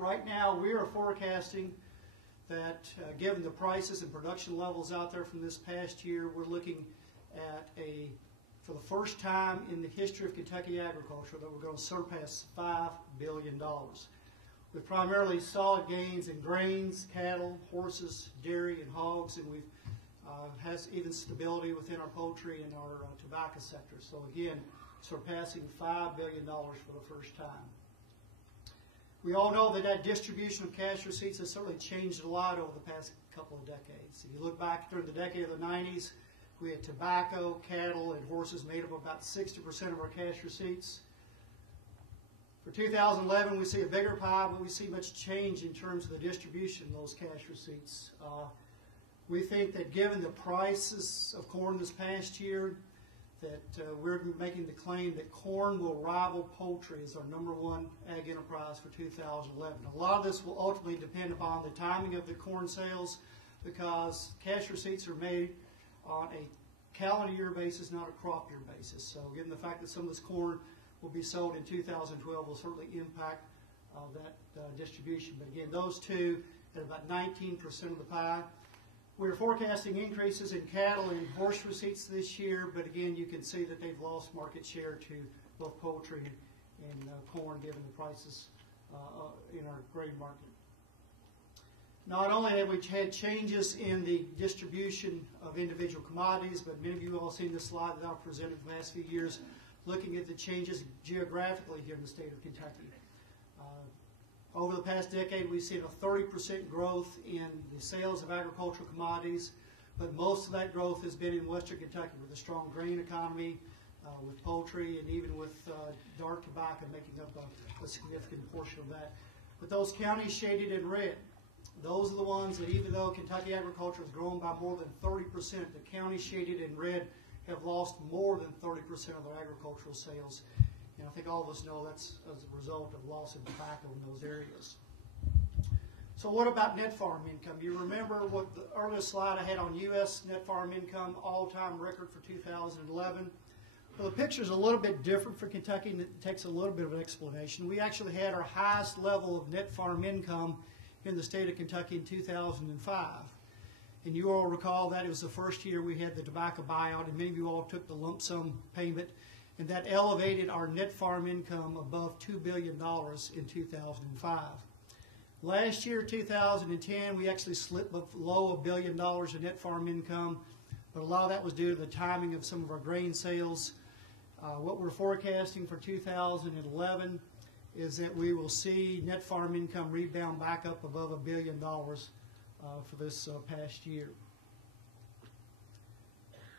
Right now, we are forecasting that given the prices and production levels out there from this past year, we're looking at for the first time in the history of Kentucky agriculture, that we're going to surpass $5 billion. With primarily solid gains in grains, cattle, horses, dairy, and hogs, and we've has even stability within our poultry and our tobacco sector. So again, surpassing $5 billion for the first time. We all know that distribution of cash receipts has certainly changed a lot over the past couple of decades. If you look back during the decade of the 90s, we had tobacco, cattle, and horses made up about 60% of our cash receipts. For 2011, we see a bigger pie, but we see much change in terms of the distribution of those cash receipts. We think that given the prices of corn this past year, that we're making the claim that corn will rival poultry as our #1 ag enterprise for 2011. A lot of this will ultimately depend upon the timing of the corn sales, because cash receipts are made on a calendar year basis, not a crop year basis. So given the fact that some of this corn will be sold in 2012 will certainly impact that distribution. But again, those two at about 19% of the pie. We're forecasting increases in cattle and horse receipts this year, but again, you can see that they've lost market share to both poultry and corn, given the prices in our grain market. Not only have we had changes in the distribution of individual commodities, but many of you all have seen this slide that I've presented for the last few years, looking at the changes geographically here in the state of Kentucky. Over the past decade, we've seen a 30% growth in the sales of agricultural commodities, but most of that growth has been in western Kentucky with a strong grain economy, with poultry, and even with dark tobacco making up a significant portion of that. But those counties shaded in red, those are the ones that, even though Kentucky agriculture has grown by more than 30%, the counties shaded in red have lost more than 30% of their agricultural sales. And I think all of us know that's as a result of loss of tobacco in those areas. So what about net farm income? You remember what the earlier slide I had on U.S. net farm income, all-time record for 2011. Well, the picture is a little bit different for Kentucky, and it takes a little bit of an explanation. We actually had our highest level of net farm income in the state of Kentucky in 2005. And you all recall that it was the first year we had the tobacco buyout, and many of you all took the lump sum payment, and that elevated our net farm income above $2 billion in 2005. Last year, 2010, we actually slipped below $1 billion in net farm income, but a lot of that was due to the timing of some of our grain sales. What we're forecasting for 2011 is that we will see net farm income rebound back up above $1 billion for this past year.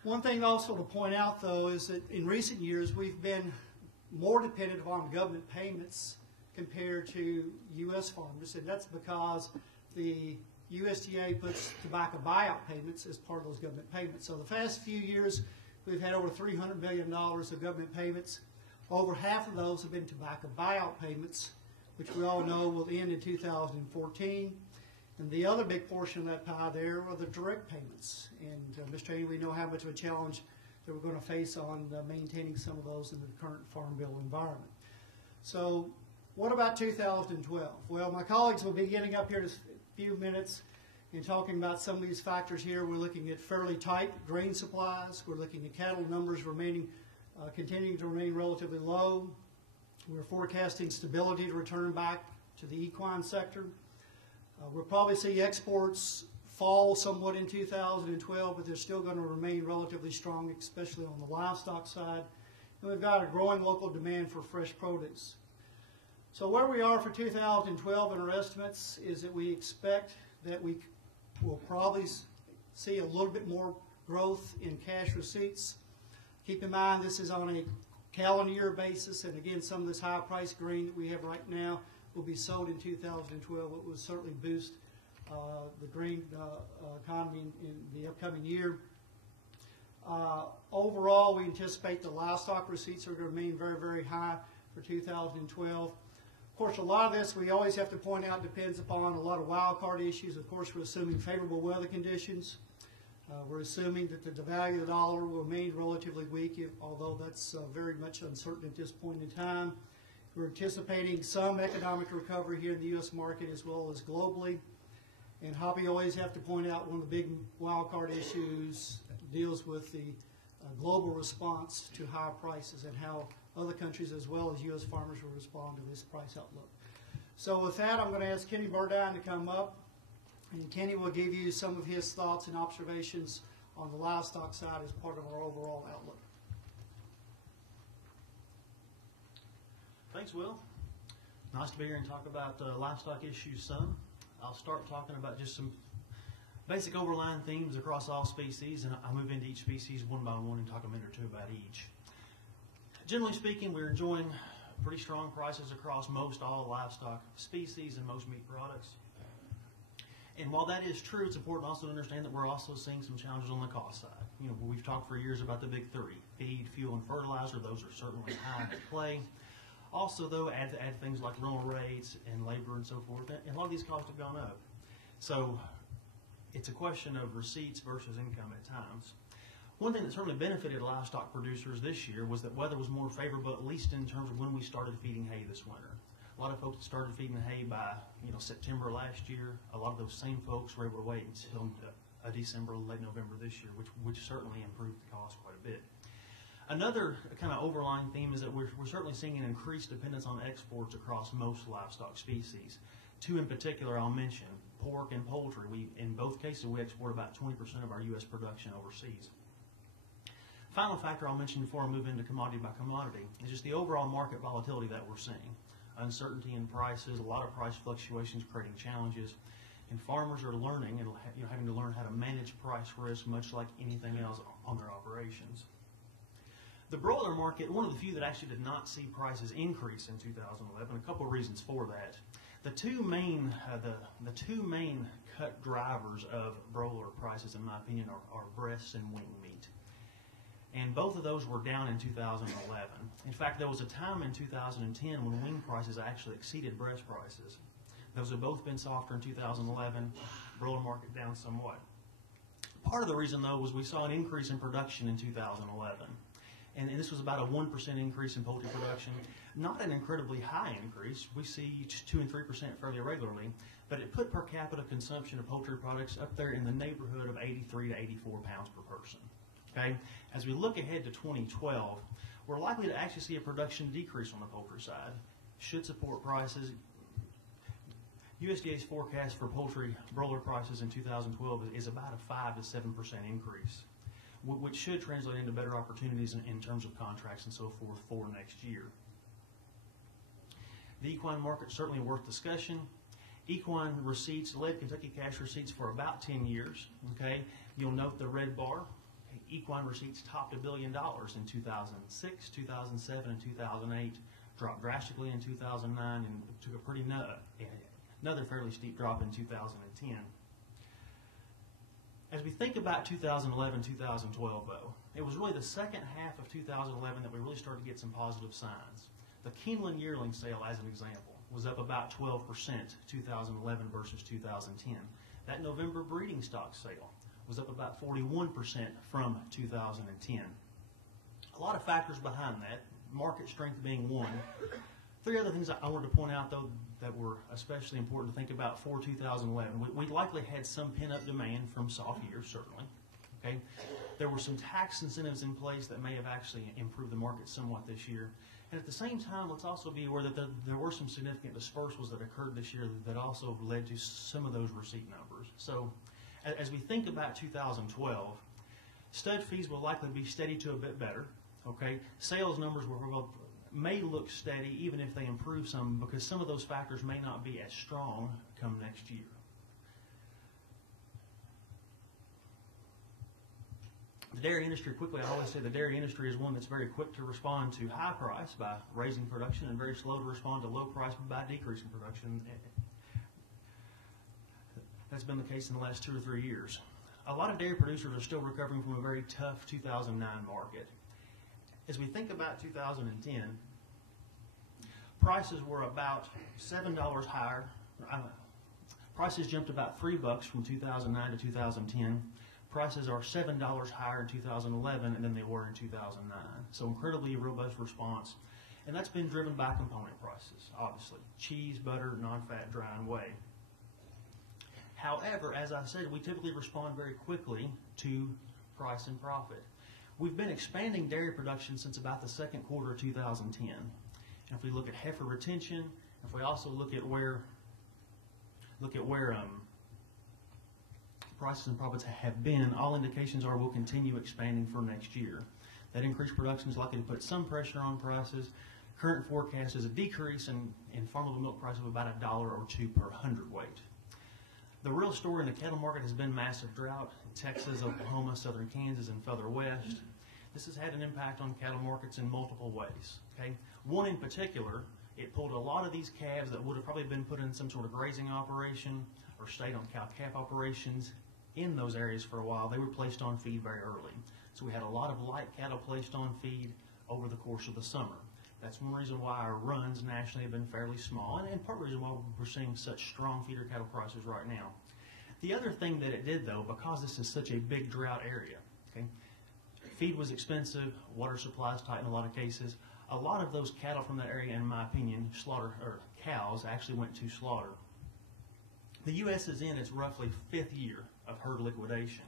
One thing also to point out, though, is that in recent years we've been more dependent upon government payments compared to U.S. farmers, and that's because the USDA puts tobacco buyout payments as part of those government payments. So the past few years we've had over $300 million of government payments. Over half of those have been tobacco buyout payments, which we all know will end in 2014. And the other big portion of that pie there are the direct payments. And Mr. Haney, we know how much of a challenge that we're going to face on maintaining some of those in the current Farm Bill environment. So what about 2012? Well, my colleagues will be getting up here in a few minutes and talking about some of these factors here. We're looking at fairly tight grain supplies. We're looking at cattle numbers continuing to remain relatively low. We're forecasting stability to return back to the equine sector. We'll probably see exports fall somewhat in 2012, but they're still going to remain relatively strong, especially on the livestock side. And we've got a growing local demand for fresh produce. So where we are for 2012 in our estimates is that we expect that we will probably see a little bit more growth in cash receipts. Keep in mind this is on a calendar year basis, and again, some of this high-priced grain that we have right now will be sold in 2012. It will certainly boost the grain economy in the upcoming year. Overall, we anticipate the livestock receipts are going to remain very, very high for 2012. Of course, a lot of this, we always have to point out, depends upon a lot of wild card issues. Of course, we're assuming favorable weather conditions. We're assuming that the value of the dollar will remain relatively weak, although that's very much uncertain at this point in time. We're anticipating some economic recovery here in the U.S. market as well as globally. And Hobby always have to point out one of the big wild card issues deals with the global response to high prices and how other countries as well as U.S. farmers will respond to this price outlook. So with that, I'm going to ask Kenny Burdine to come up, and Kenny will give you some of his thoughts and observations on the livestock side as part of our overall outlook. Thanks, Will. Nice to be here and talk about livestock issues some. I'll start talking about just some basic overlying themes across all species, and I'll move into each species one by one and talk a minute or two about each. Generally speaking, we're enjoying pretty strong prices across most all livestock species and most meat products. And while that is true, it's important also to understand that we're also seeing some challenges on the cost side. You know, we've talked for years about the big three: feed, fuel, and fertilizer. Those are certainly high at play. Also, though, add things like rental rates and labor and so forth, and a lot of these costs have gone up. So it's a question of receipts versus income at times. One thing that certainly benefited livestock producers this year was that weather was more favorable, at least in terms of when we started feeding hay this winter. A lot of folks started feeding hay by September last year. A lot of those same folks were able to wait until December, late November this year, which certainly improved the cost quite a bit. Another kind of overlying theme is that we're certainly seeing an increased dependence on exports across most livestock species. Two in particular I'll mention: pork and poultry. In both cases, we export about 20% of our U.S. production overseas. Final factor I'll mention before I move into commodity by commodity is just the overall market volatility that we're seeing. Uncertainty in prices, a lot of price fluctuations creating challenges, and farmers are learning and having to learn how to manage price risk much like anything else on their operations. The broiler market, one of the few that actually did not see prices increase in 2011. A couple of reasons for that. The two main cut drivers of broiler prices, in my opinion, are breasts and wing meat. And both of those were down in 2011. In fact, there was a time in 2010 when wing prices actually exceeded breast prices. Those have both been softer in 2011. Broiler market down somewhat. Part of the reason, though, was we saw an increase in production in 2011. And this was about a 1% increase in poultry production. Not an incredibly high increase. We see 2 and 3% fairly regularly, but it put per capita consumption of poultry products up there in the neighborhood of 83 to 84 pounds per person. Okay? As we look ahead to 2012, we're likely to actually see a production decrease on the poultry side. Should support prices. USDA's forecast for poultry broiler prices in 2012 is about a 5 to 7% increase, which should translate into better opportunities in terms of contracts and so forth for next year. The equine market certainly worth discussion. Equine receipts led Kentucky cash receipts for about 10 years. Okay, you'll note the red bar. Equine receipts topped $1 billion in 2006, 2007, and 2008. Dropped drastically in 2009 and took another fairly steep drop in 2010. As we think about 2011, 2012, though, it was really the second half of 2011 that we really started to get some positive signs. The Keeneland yearling sale, as an example, was up about 12% 2011 versus 2010. That November breeding stock sale was up about 41% from 2010. A lot of factors behind that, market strength being one. Three other things I wanted to point out, though, that were especially important to think about for 2011. We likely had some pent-up demand from soft years, certainly. Okay, there were some tax incentives in place that may have actually improved the market somewhat this year. And at the same time, let's also be aware that there were some significant dispersals that occurred this year that also led to some of those receipt numbers. So as we think about 2012, stud fees will likely be steady to a bit better. Okay, sales numbers may look steady even if they improve some, because some of those factors may not be as strong come next year. The dairy industry, quickly, I always say the dairy industry is one that's very quick to respond to high price by raising production and very slow to respond to low price by decreasing production. That's been the case in the last 2 or 3 years. A lot of dairy producers are still recovering from a very tough 2009 market. As we think about 2010, prices were about $7 higher. Prices jumped about $3 from 2009 to 2010. Prices are $7 higher in 2011 than they were in 2009. So incredibly robust response. And that's been driven by component prices, obviously. Cheese, butter, non-fat, dry, and whey. However, as I said, we typically respond very quickly to price and profit. We've been expanding dairy production since about the second quarter of 2010. And if we look at heifer retention, if we also look at where prices and profits have been, all indications are we'll continue expanding for next year. That increased production is likely to put some pressure on prices. Current forecast is a decrease in farmable milk price of about $1 or $2 per hundredweight. The real story in the cattle market has been massive drought in Texas, Oklahoma, southern Kansas, and further west. This has had an impact on cattle markets in multiple ways. Okay? One in particular, it pulled a lot of these calves that would have probably been put in some sort of grazing operation or stayed on cow-calf operations in those areas for a while. They were placed on feed very early. So we had a lot of light cattle placed on feed over the course of the summer. That's one reason why our runs nationally have been fairly small, and part of the reason why we're seeing such strong feeder cattle prices right now. The other thing that it did, though, because this is such a big drought area, okay, feed was expensive, water supplies tight in a lot of cases. A lot of those cattle from that area, in my opinion, cows actually went to slaughter. The U.S. is in its roughly 5th year of herd liquidation.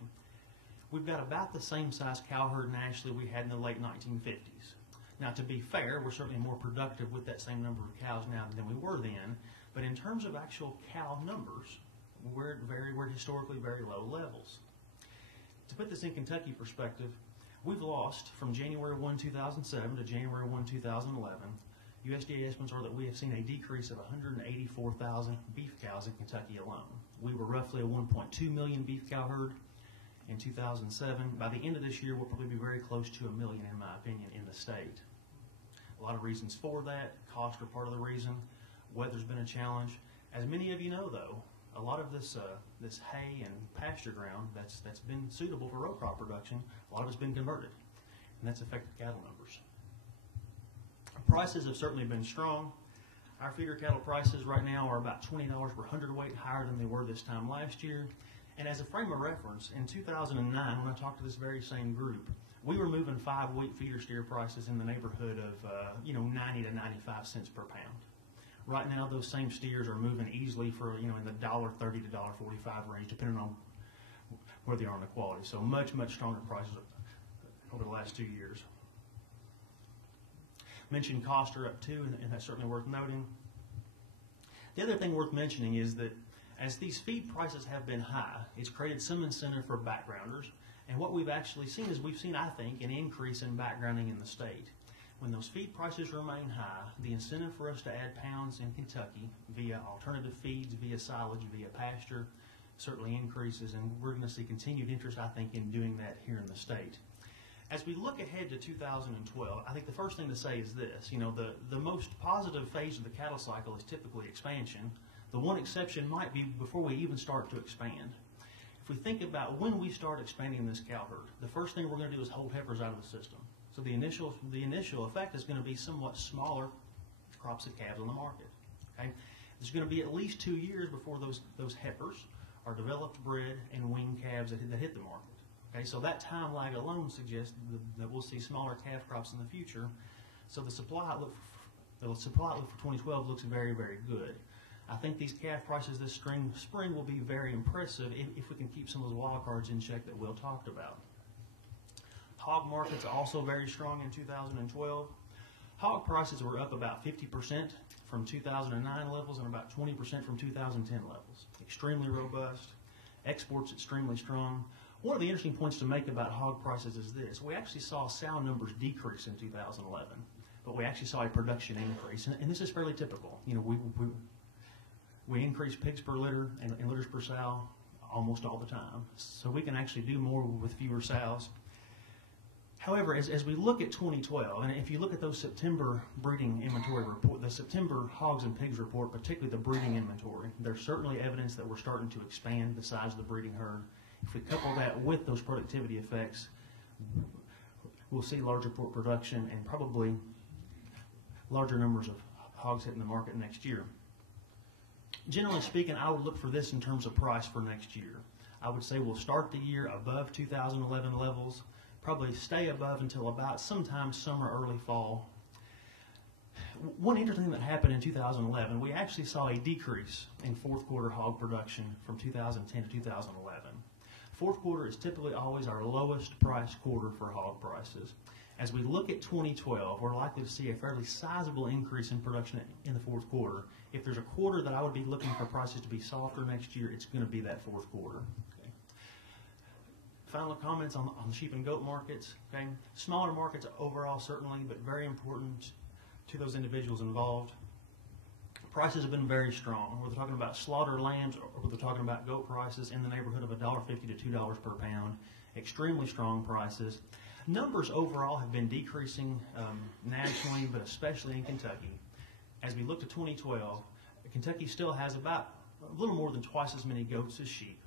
We've got about the same size cow herd nationally we had in the late 1950s. Now, to be fair, we're certainly more productive with that same number of cows now than we were then, but in terms of actual cow numbers, we're at historically very low levels. To put this in Kentucky perspective, we've lost from January 1, 2007 to January 1, 2011. USDA estimates are that we have seen a decrease of 184,000 beef cows in Kentucky alone. We were roughly a 1.2 million beef cow herd in 2007. By the end of this year, we'll probably be very close to 1 million, in my opinion, in the state. A lot of reasons for that. Costs are part of the reason. Weather's been a challenge. As many of you know, though, a lot of this hay and pasture ground that's been suitable for row crop production, a lot of it's been converted, and that's affected cattle numbers. Prices have certainly been strong. Our feeder cattle prices right now are about $20 per hundredweight higher than they were this time last year. And as a frame of reference, in 2009, when I talked to this very same group, we were moving 5-weight feeder steer prices in the neighborhood of 90 to 95 cents per pound. Right now, those same steers are moving easily for in the $1.30 to $1.45 range, depending on where they are in the quality. So much stronger prices over the last 2 years. Mentioned costs are up too, and that's certainly worth noting. The other thing worth mentioning is that as these feed prices have been high, it's created some incentive for backgrounders. And what we've actually seen is I think, an increase in backgrounding in the state. When those feed prices remain high, the incentive for us to add pounds in Kentucky via alternative feeds, via silage, via pasture, certainly increases. And we're going to see continued interest, I think, in doing that here in the state. As we look ahead to 2012, I think the first thing to say is this. The most positive phase of the cattle cycle is typically expansion. The one exception might be before we even start to expand. If we think about when we start expanding this cow herd, the first thing we're going to do is hold heifers out of the system. So the initial effect is going to be somewhat smaller crops of calves on the market. Okay? There's going to be at least 2 years before those heifers are developed, bred, and weaned calves that hit the market. Okay, so that time lag alone suggests that we'll see smaller calf crops in the future. So the supply outlook for 2012 looks very, very good. I think these calf prices this spring will be very impressive if we can keep some of those wild cards in check that Will talked about. Hog markets are also very strong in 2012. Hog prices were up about 50% from 2009 levels and about 20% from 2010 levels. Extremely robust. Exports extremely strong. One of the interesting points to make about hog prices is this. We actually saw sow numbers decrease in 2011, but we actually saw a production increase, and this is fairly typical. We increase pigs per litter and litters per sow almost all the time, so we can actually do more with fewer sows. However, as we look at 2012, and if you look at those September breeding inventory report, the September hogs and pigs report, particularly the breeding inventory, there's certainly evidence that we're starting to expand the size of the breeding herd. If we couple that with those productivity effects, we'll see larger pork production and probably larger numbers of hogs hitting the market next year. Generally speaking, I would look for this in terms of price for next year. I would say we'll start the year above 2011 levels, probably stay above until about sometime summer, early fall. one interesting thing that happened in 2011, we actually saw a decrease in fourth quarter hog production from 2010 to 2011. Fourth quarter is typically always our lowest price quarter for hog prices. As we look at 2012, we're likely to see a fairly sizable increase in production in the fourth quarter. If there's a quarter that I would be looking for prices to be softer next year, it's going to be that fourth quarter. Okay. Final comments on the sheep and goat markets. Okay. Smaller markets overall certainly, but very important to those individuals involved. Prices have been very strong. Whether talking about slaughter lambs or whether talking about goat prices in the neighborhood of $1.50 to $2 per pound. Extremely strong prices. Numbers overall have been decreasing nationally, but especially in Kentucky. As we look to 2012, Kentucky still has about a little more than twice as many goats as sheep.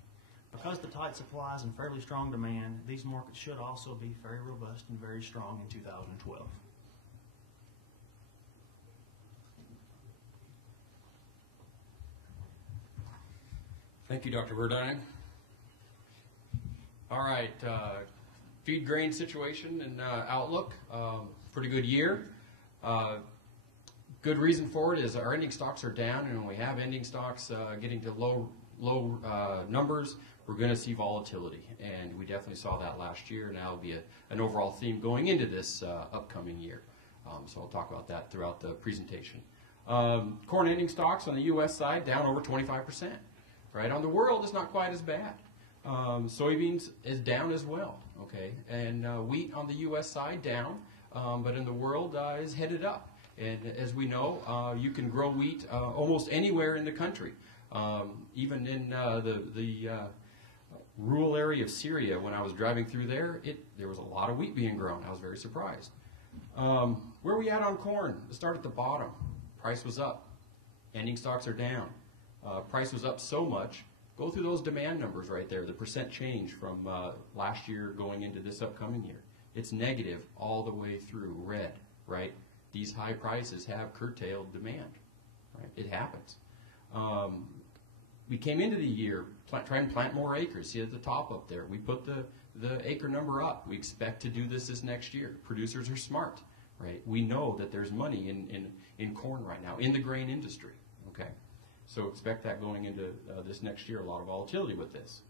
Because of the tight supplies and fairly strong demand, these markets should also be very robust and very strong in 2012. Thank you, Dr. Verdine. All right, feed grain situation and outlook. Pretty good year. Good reason for it is our ending stocks are down, and when we have ending stocks getting to low numbers, we're going to see volatility, and we definitely saw that last year, and that'll be an overall theme going into this upcoming year. So I'll talk about that throughout the presentation. Corn ending stocks on the U.S. side down over 25%. Right on the world, it's not quite as bad. Soybeans is down as well. Okay, and wheat on the U.S. side down, but in the world is headed up. And as we know, you can grow wheat almost anywhere in the country. Even in the rural area of Syria, when I was driving through there, there was a lot of wheat being grown. I was very surprised. Where are we at on corn? Let's start at the bottom. Price was up. Ending stocks are down. Price was up so much. Go through those demand numbers right there, the percent change from last year going into this upcoming year. It's negative all the way through, red, right? These high prices have curtailed demand, right? It happens. We came into the year trying to plant more acres. See at the top up there, we put the acre number up. We expect to do this next year. Producers are smart, right? We know that there's money in corn right now, in the grain industry, okay? So expect that going into this next year, a lot of volatility with this.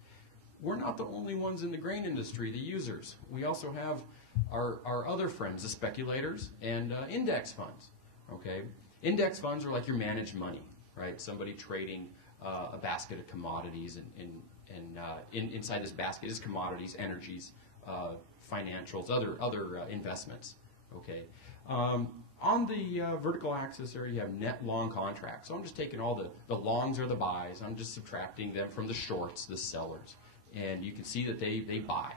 We're not the only ones in the grain industry, the users. We also have our other friends, the speculators and index funds. Okay, index funds are like your managed money, right? Somebody trading a basket of commodities, and inside this basket is commodities, energies, financials, other investments. Okay. On the vertical axis there, you have net long contracts. So I'm just taking all the longs or the buys. I'm just subtracting them from the shorts, the sellers. And you can see that they buy.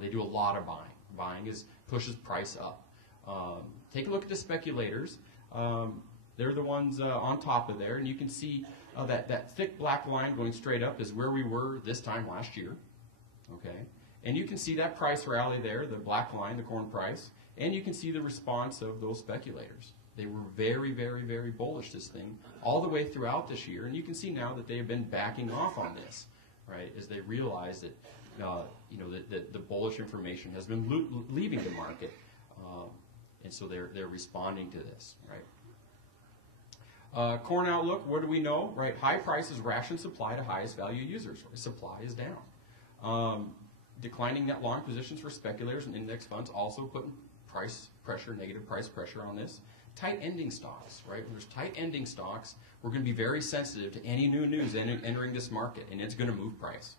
They do a lot of buying. Buying pushes price up. Take a look at the speculators. They're the ones on top of there. And you can see that thick black line going straight up is where we were this time last year. Okay. And you can see that price rally there, the black line, the corn price. And you can see the response of those speculators. They were very, very, very bullish this thing all the way throughout this year. And you can see now that they have been backing off on this, right, as they realize that, that the bullish information has been leaving the market. And so they're responding to this, right. Corn outlook, what do we know, right? High prices ration supply to highest value users. Supply is down. Declining net long positions for speculators and index funds also putting price pressure, negative price pressure on this. Tight ending stocks, right? When there's tight ending stocks, we're going to be very sensitive to any new news entering this market, and it's going to move price.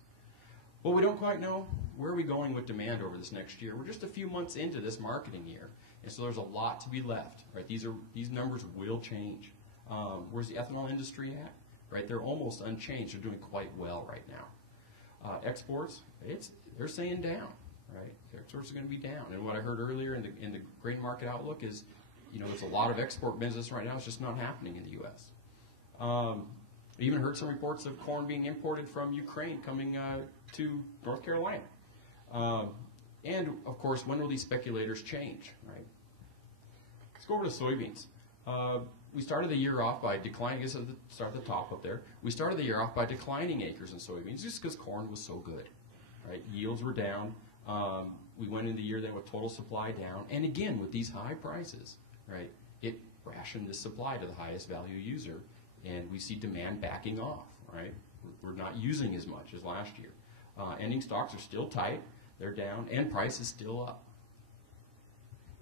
Well, we don't quite know where are we going with demand over this next year. We're just a few months into this marketing year, and so there's a lot to be left, right? These numbers will change. Where's the ethanol industry at? Right? They're almost unchanged. They're doing quite well right now. Exports, they're saying down, right? Exports are going to be down. And what I heard earlier in the grain market outlook is, there's a lot of export business right now. It's just not happening in the U.S. I even heard some reports of corn being imported from Ukraine coming to North Carolina. And, of course, when will these speculators change, right? Let's go over to soybeans. We started the year off by declining, start at the top up there. We started the year off by declining acres in soybeans just because corn was so good, right? Yields were down. We went into the year then with total supply down. And again, with these high prices, right, ration this supply to the highest value user, and we see demand backing off, right? We're not using as much as last year. Ending stocks are still tight, they're down, and price is still up.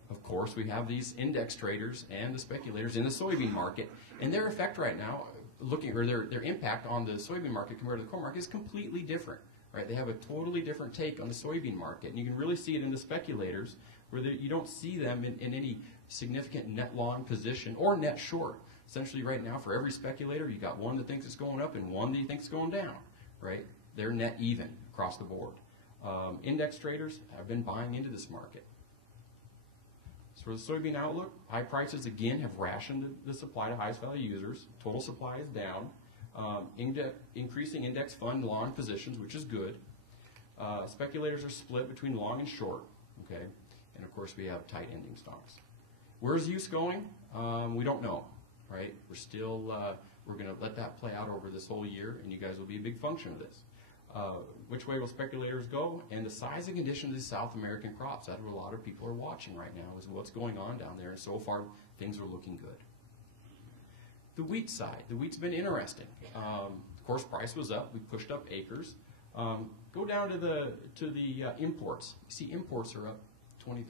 Of course, we have these index traders and the speculators in the soybean market, and their effect right now, their impact on the soybean market compared to the corn market is completely different, right? They have a totally different take on the soybean market, and you can really see it in the speculators, where you don't see them in any significant net long position or net short. Essentially, right now, for every speculator, you got one that thinks it's going up and one that thinks it's going down, right? They're net even across the board. Index traders have been buying into this market. So for the soybean outlook, high prices again have rationed the supply to highest value users. Total supply is down. Increasing index fund long positions, which is good. Speculators are split between long and short, okay? And of course we have tight ending stocks. Where's use going? We don't know, right? We're still, we're gonna let that play out over this whole year, and you guys will be a big function of this. Which way will speculators go? And the size and condition of these South American crops, that's what a lot of people are watching right now, is what's going on down there. And so far, things are looking good. The wheat side, the wheat's been interesting. Of course, price was up. We pushed up acres. Go down to the imports. You see, imports are up 20.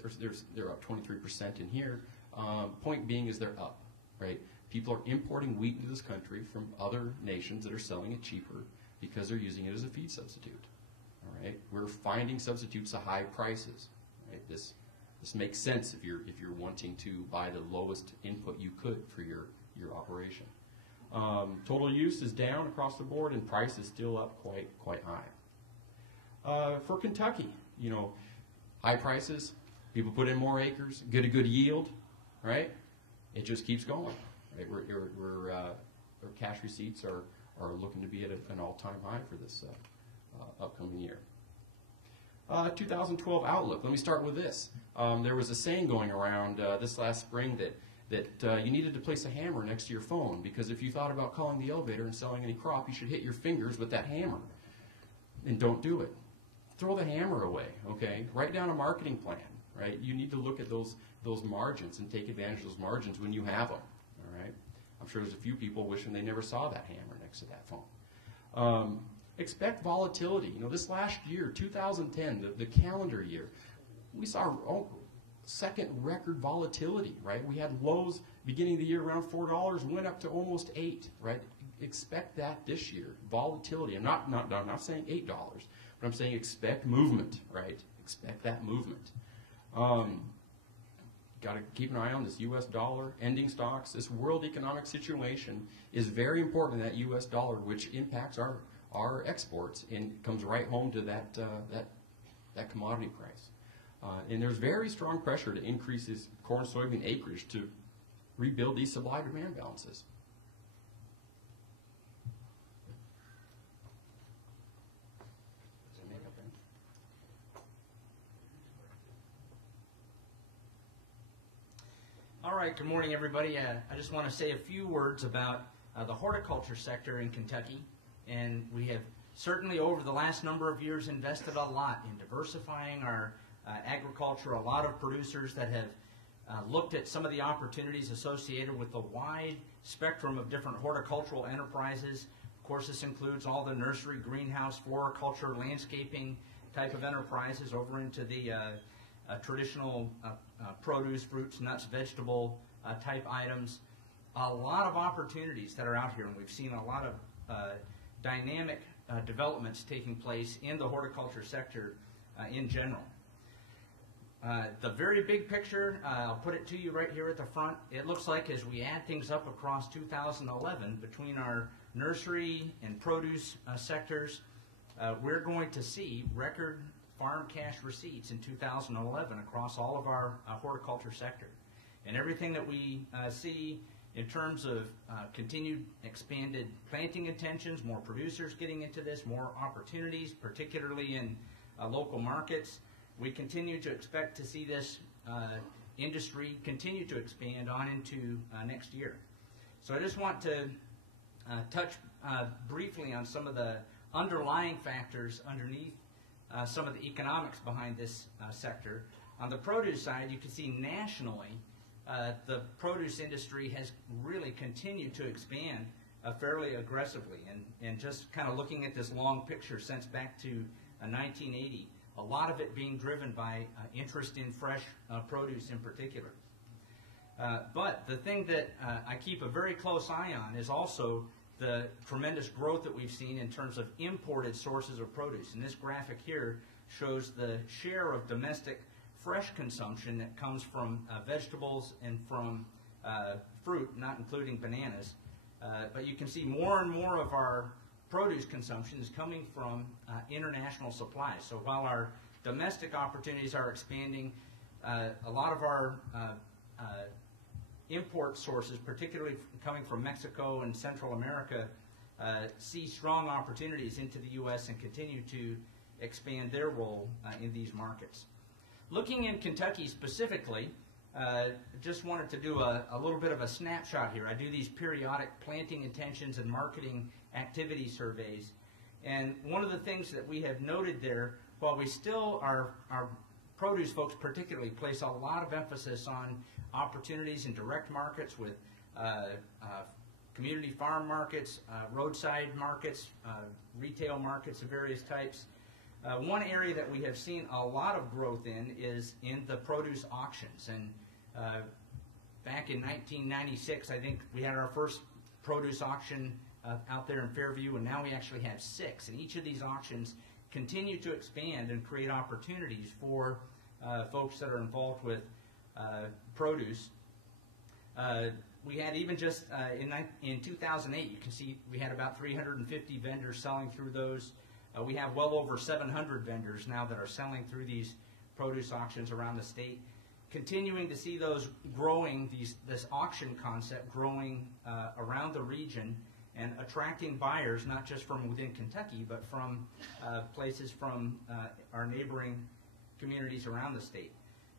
They're up 23% in here. Point being is they're up, right? People are importing wheat into this country from other nations that are selling it cheaper because they're using it as a feed substitute. All right, we're finding substitutes at high prices. Right? This makes sense if you're wanting to buy the lowest input you could for your operation. Total use is down across the board, and price is still up quite high. For Kentucky, you know, high prices, people put in more acres, get a good yield, right? It just keeps going. Right? Our cash receipts are looking to be at an all-time high for this upcoming year. 2012 outlook. Let me start with this. There was a saying going around this last spring that you needed to place a hammer next to your phone, because if you thought about calling the elevator and selling any crop, you should hit your fingers with that hammer. And don't do it. Throw the hammer away, okay? Write down a marketing plan, right? You need to look at those margins and take advantage of those margins when you have them, all right? I'm sure there's a few people wishing they never saw that hammer next to that phone. Expect volatility. You know, this last year, 2010, the calendar year, we saw second record volatility, right? We had lows beginning of the year around $4 and went up to almost $8, right? Expect that this year. Volatility. I'm not saying $8, but I'm saying expect movement, right? Expect that movement. Got to keep an eye on this U.S. dollar, ending stocks. This world economic situation is very important in that U.S. dollar, which impacts our exports and comes right home to that commodity price. And there's very strong pressure to increase this corn soybean acreage to rebuild these supply-demand balances. All right, good morning, everybody. I just want to say a few words about the horticulture sector in Kentucky. And we have certainly over the last number of years invested a lot in diversifying our agriculture. A lot of producers that have looked at some of the opportunities associated with the wide spectrum of different horticultural enterprises. Of course, this includes all the nursery, greenhouse, floriculture, landscaping type of enterprises over into the traditional produce, fruits, nuts, vegetable type items. A lot of opportunities that are out here, and we've seen a lot of dynamic developments taking place in the horticulture sector in general. The very big picture, I'll put it to you right here at the front. It looks like as we add things up across 2011 between our nursery and produce sectors, we're going to see record farm cash receipts in 2011 across all of our horticulture sector. And everything that we see in terms of continued expanded planting intentions, more producers getting into this, more opportunities, particularly in local markets, we continue to expect to see this industry continue to expand on into next year. So I just want to touch briefly on some of the underlying factors underneath some of the economics behind this sector. On the produce side, you can see nationally the produce industry has really continued to expand fairly aggressively. And just kind of looking at this long picture since back to 1980, a lot of it being driven by interest in fresh produce in particular. But the thing that I keep a very close eye on is also the tremendous growth that we've seen in terms of imported sources of produce. And this graphic here shows the share of domestic fresh consumption that comes from vegetables and from fruit, not including bananas. But you can see more and more of our produce consumption is coming from international supplies. So while our domestic opportunities are expanding, a lot of our import sources, particularly coming from Mexico and Central America, see strong opportunities into the U.S. and continue to expand their role in these markets. Looking in Kentucky specifically, just wanted to do a little bit of a snapshot here. I do these periodic planting intentions and marketing activity surveys. And one of the things that we have noted there, while we still, our produce folks particularly, place a lot of emphasis on opportunities in direct markets with community farm markets, roadside markets, retail markets of various types. One area that we have seen a lot of growth in is in the produce auctions. And back in 1996, I think we had our first produce auction out there in Fairview, and now we actually have 6. And each of these auctions continue to expand and create opportunities for folks that are involved with produce. We had even just in 2008, you can see we had about 350 vendors selling through those. We have well over 700 vendors now that are selling through these produce auctions around the state. Continuing to see those growing, this auction concept growing around the region and attracting buyers, not just from within Kentucky, but from places from our neighboring communities around the state.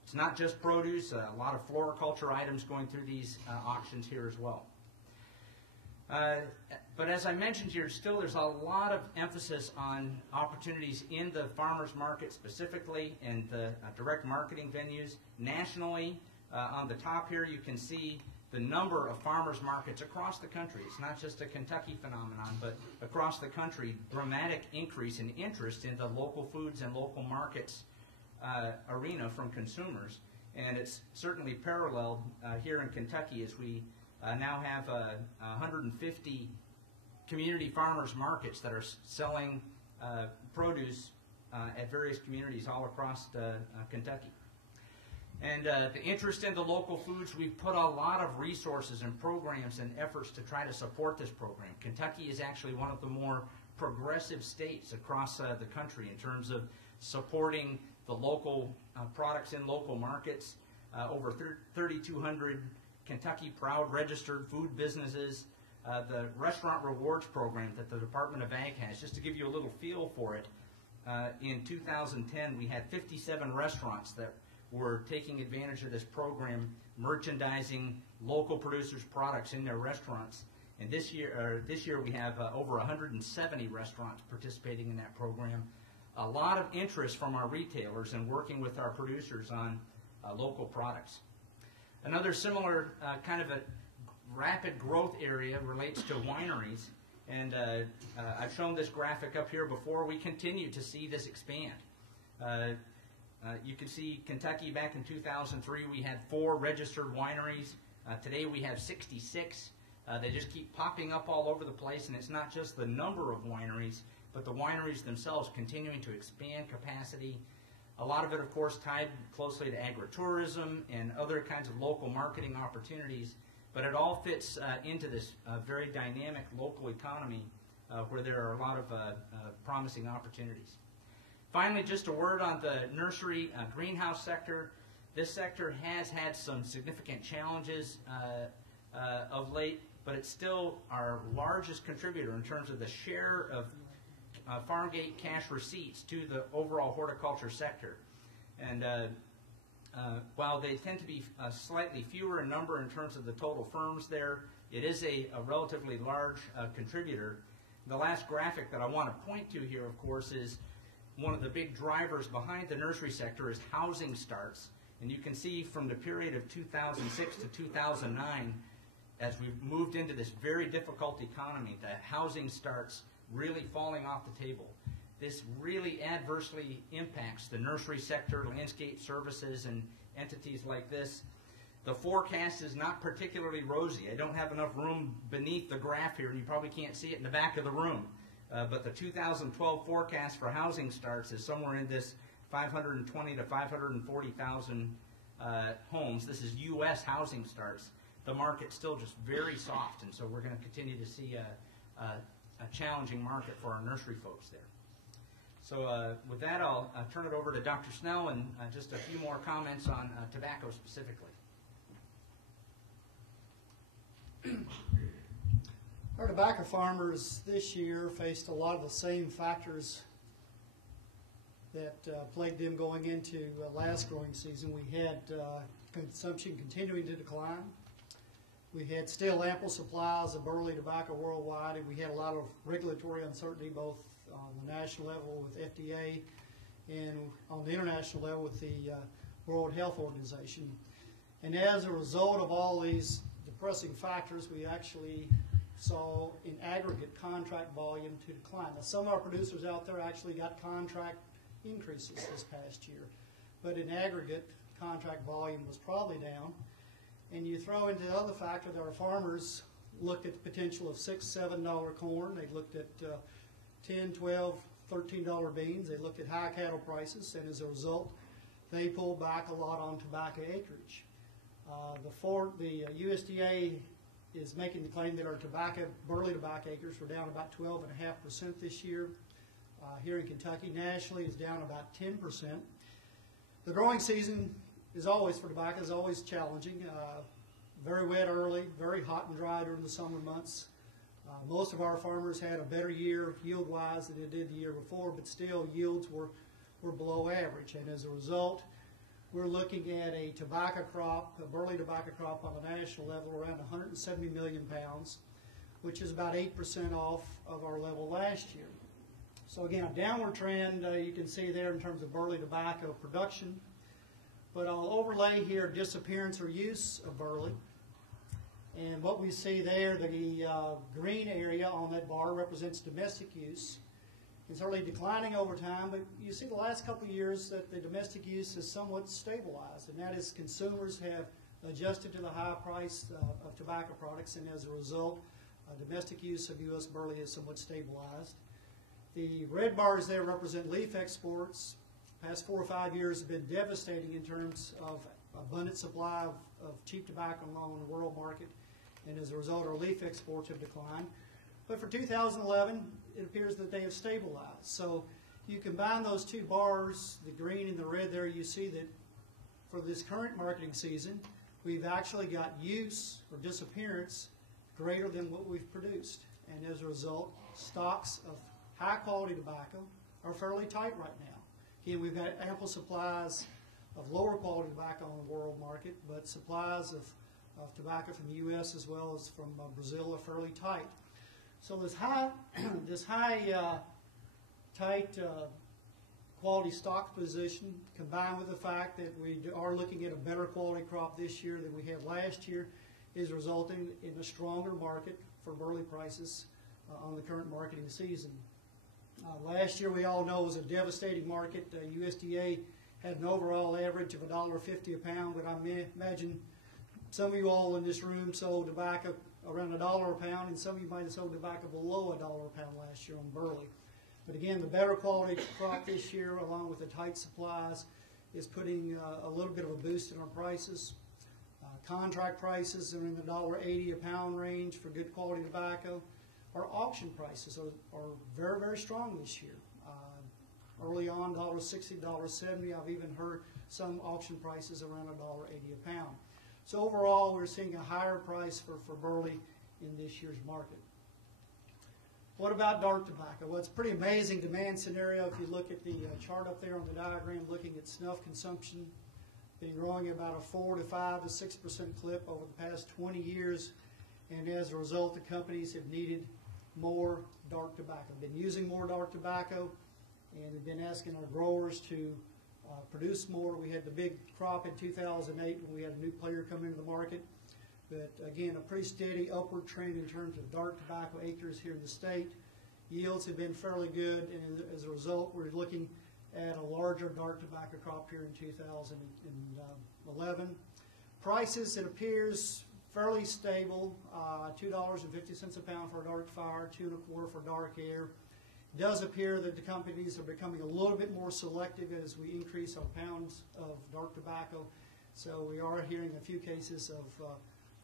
It's not just produce, a lot of floriculture items going through these auctions here as well. But as I mentioned here, still there's a lot of emphasis on opportunities in the farmers market specifically and the direct marketing venues. Nationally, on the top here you can see the number of farmers markets across the country. It's not just a Kentucky phenomenon, but across the country, dramatic increase in interest in the local foods and local markets arena from consumers. And it's certainly paralleled here in Kentucky as we now have 150 community farmers markets that are selling produce at various communities all across Kentucky. And the interest in the local foods, we've put a lot of resources and programs and efforts to try to support this program. Kentucky is actually one of the more progressive states across the country in terms of supporting the local products in local markets. Over 3,200 Kentucky Proud registered food businesses. The Restaurant Rewards Program that the Department of Ag has, just to give you a little feel for it, in 2010 we had 57 restaurants that were taking advantage of this program, merchandising local producers' products in their restaurants. And this year we have over 170 restaurants participating in that program. A lot of interest from our retailers and working with our producers on local products. Another similar kind of a rapid growth area relates to wineries. And I've shown this graphic up here before. We continue to see this expand. You can see Kentucky back in 2003, we had 4 registered wineries. Today we have 66. They just keep popping up all over the place, and it's not just the number of wineries, but the wineries themselves continuing to expand capacity. A lot of it, of course, tied closely to agritourism and other kinds of local marketing opportunities, but it all fits into this very dynamic local economy where there are a lot of promising opportunities. Finally, just a word on the nursery greenhouse sector. This sector has had some significant challenges of late, but it's still our largest contributor in terms of the share of farm gate cash receipts to the overall horticulture sector. And while they tend to be slightly fewer in number in terms of the total firms there, it is a relatively large contributor. The last graphic that I want to point to here, of course, is one of the big drivers behind the nursery sector is housing starts. And you can see from the period of 2006 to 2009, as we've moved into this very difficult economy, the housing starts really falling off the table. This really adversely impacts the nursery sector, landscape services, and entities like this. The forecast is not particularly rosy. I don't have enough room beneath the graph here, and you probably can't see it in the back of the room. But the 2012 forecast for housing starts is somewhere in this 520 to 540,000 homes. This is U.S. housing starts. The market's still just very soft, and so we're going to continue to see a challenging market for our nursery folks there. So with that, I'll turn it over to Dr. Snell and just a few more comments on tobacco specifically. Our tobacco farmers this year faced a lot of the same factors that plagued them going into last growing season. We had consumption continuing to decline. We had still ample supplies of burley tobacco worldwide, and we had a lot of regulatory uncertainty both on the national level with FDA and on the international level with the World Health Organization. And as a result of all these depressing factors, we actually saw in aggregate contract volume to decline. Now, some of our producers out there actually got contract increases this past year, but in aggregate, contract volume was probably down. And you throw into the other factor that our farmers looked at the potential of $6, $7 corn. They looked at $10, $12, $13 beans. They looked at high cattle prices, and as a result, they pulled back a lot on tobacco acreage. The USDA is making the claim that our burley tobacco acres were down about 12.5% this year. Here in Kentucky, nationally, is down about 10%. The growing season is always, for tobacco, is always challenging. Very wet early, very hot and dry during the summer months. Most of our farmers had a better year yield-wise than they did the year before, but still yields were below average. And as a result, we're looking at a tobacco crop, a burley tobacco crop on a national level around 170 million pounds, which is about 8% off of our level last year. So again, a downward trend you can see there in terms of burley tobacco production. But I'll overlay here disappearance or use of burley. And what we see there, the green area on that bar represents domestic use. It's certainly declining over time, but you see the last couple of years that the domestic use is somewhat stabilized, and that is consumers have adjusted to the high price of tobacco products, and as a result, domestic use of U.S. burley is somewhat stabilized. The red bars there represent leaf exports. The past 4 or 5 years have been devastating in terms of abundant supply of cheap tobacco along the world market, and as a result, our leaf exports have declined. But for 2011, it appears that they have stabilized. So you combine those two bars, the green and the red there, you see that for this current marketing season, we've actually got use or disappearance greater than what we've produced. And as a result, stocks of high-quality tobacco are fairly tight right now. Again, we've got ample supplies of lower-quality tobacco on the world market, but supplies of tobacco from the U.S. as well as from Brazil are fairly tight. So this tight quality stock position, combined with the fact that we are looking at a better quality crop this year than we had last year, is resulting in a stronger market for burley prices on the current marketing season. Last year, we all know, was a devastating market. USDA had an overall average of $1.50 a pound, but I imagine some of you all in this room sold tobacco around $1 a pound, and some of you might have sold tobacco below $1 a pound last year on burley. But again, the better quality crop this year, along with the tight supplies, is putting a little bit of a boost in our prices. Contract prices are in the $1.80 a pound range for good quality tobacco. Our auction prices are very, very strong this year. Early on, $1.60, $1.70. I've even heard some auction prices around $1.80 a pound. So overall, we're seeing a higher price for burley in this year's market. What about dark tobacco? Well, it's a pretty amazing demand scenario. If you look at the chart up there on the diagram, looking at snuff consumption, been growing about a 4 to 5 to 6% clip over the past 20 years. And as a result, the companies have needed more dark tobacco. Been using more dark tobacco, and have been asking our growers to produce more. We had the big crop in 2008 when we had a new player come into the market. But again, a pretty steady upward trend in terms of dark tobacco acres here in the state. Yields have been fairly good, and as a result, we're looking at a larger dark tobacco crop here in 2011. Prices, it appears fairly stable, $2.50 a pound for a dark fire, $2.25 for dark air. It does appear that the companies are becoming a little bit more selective as we increase our pounds of dark tobacco. So we are hearing a few cases of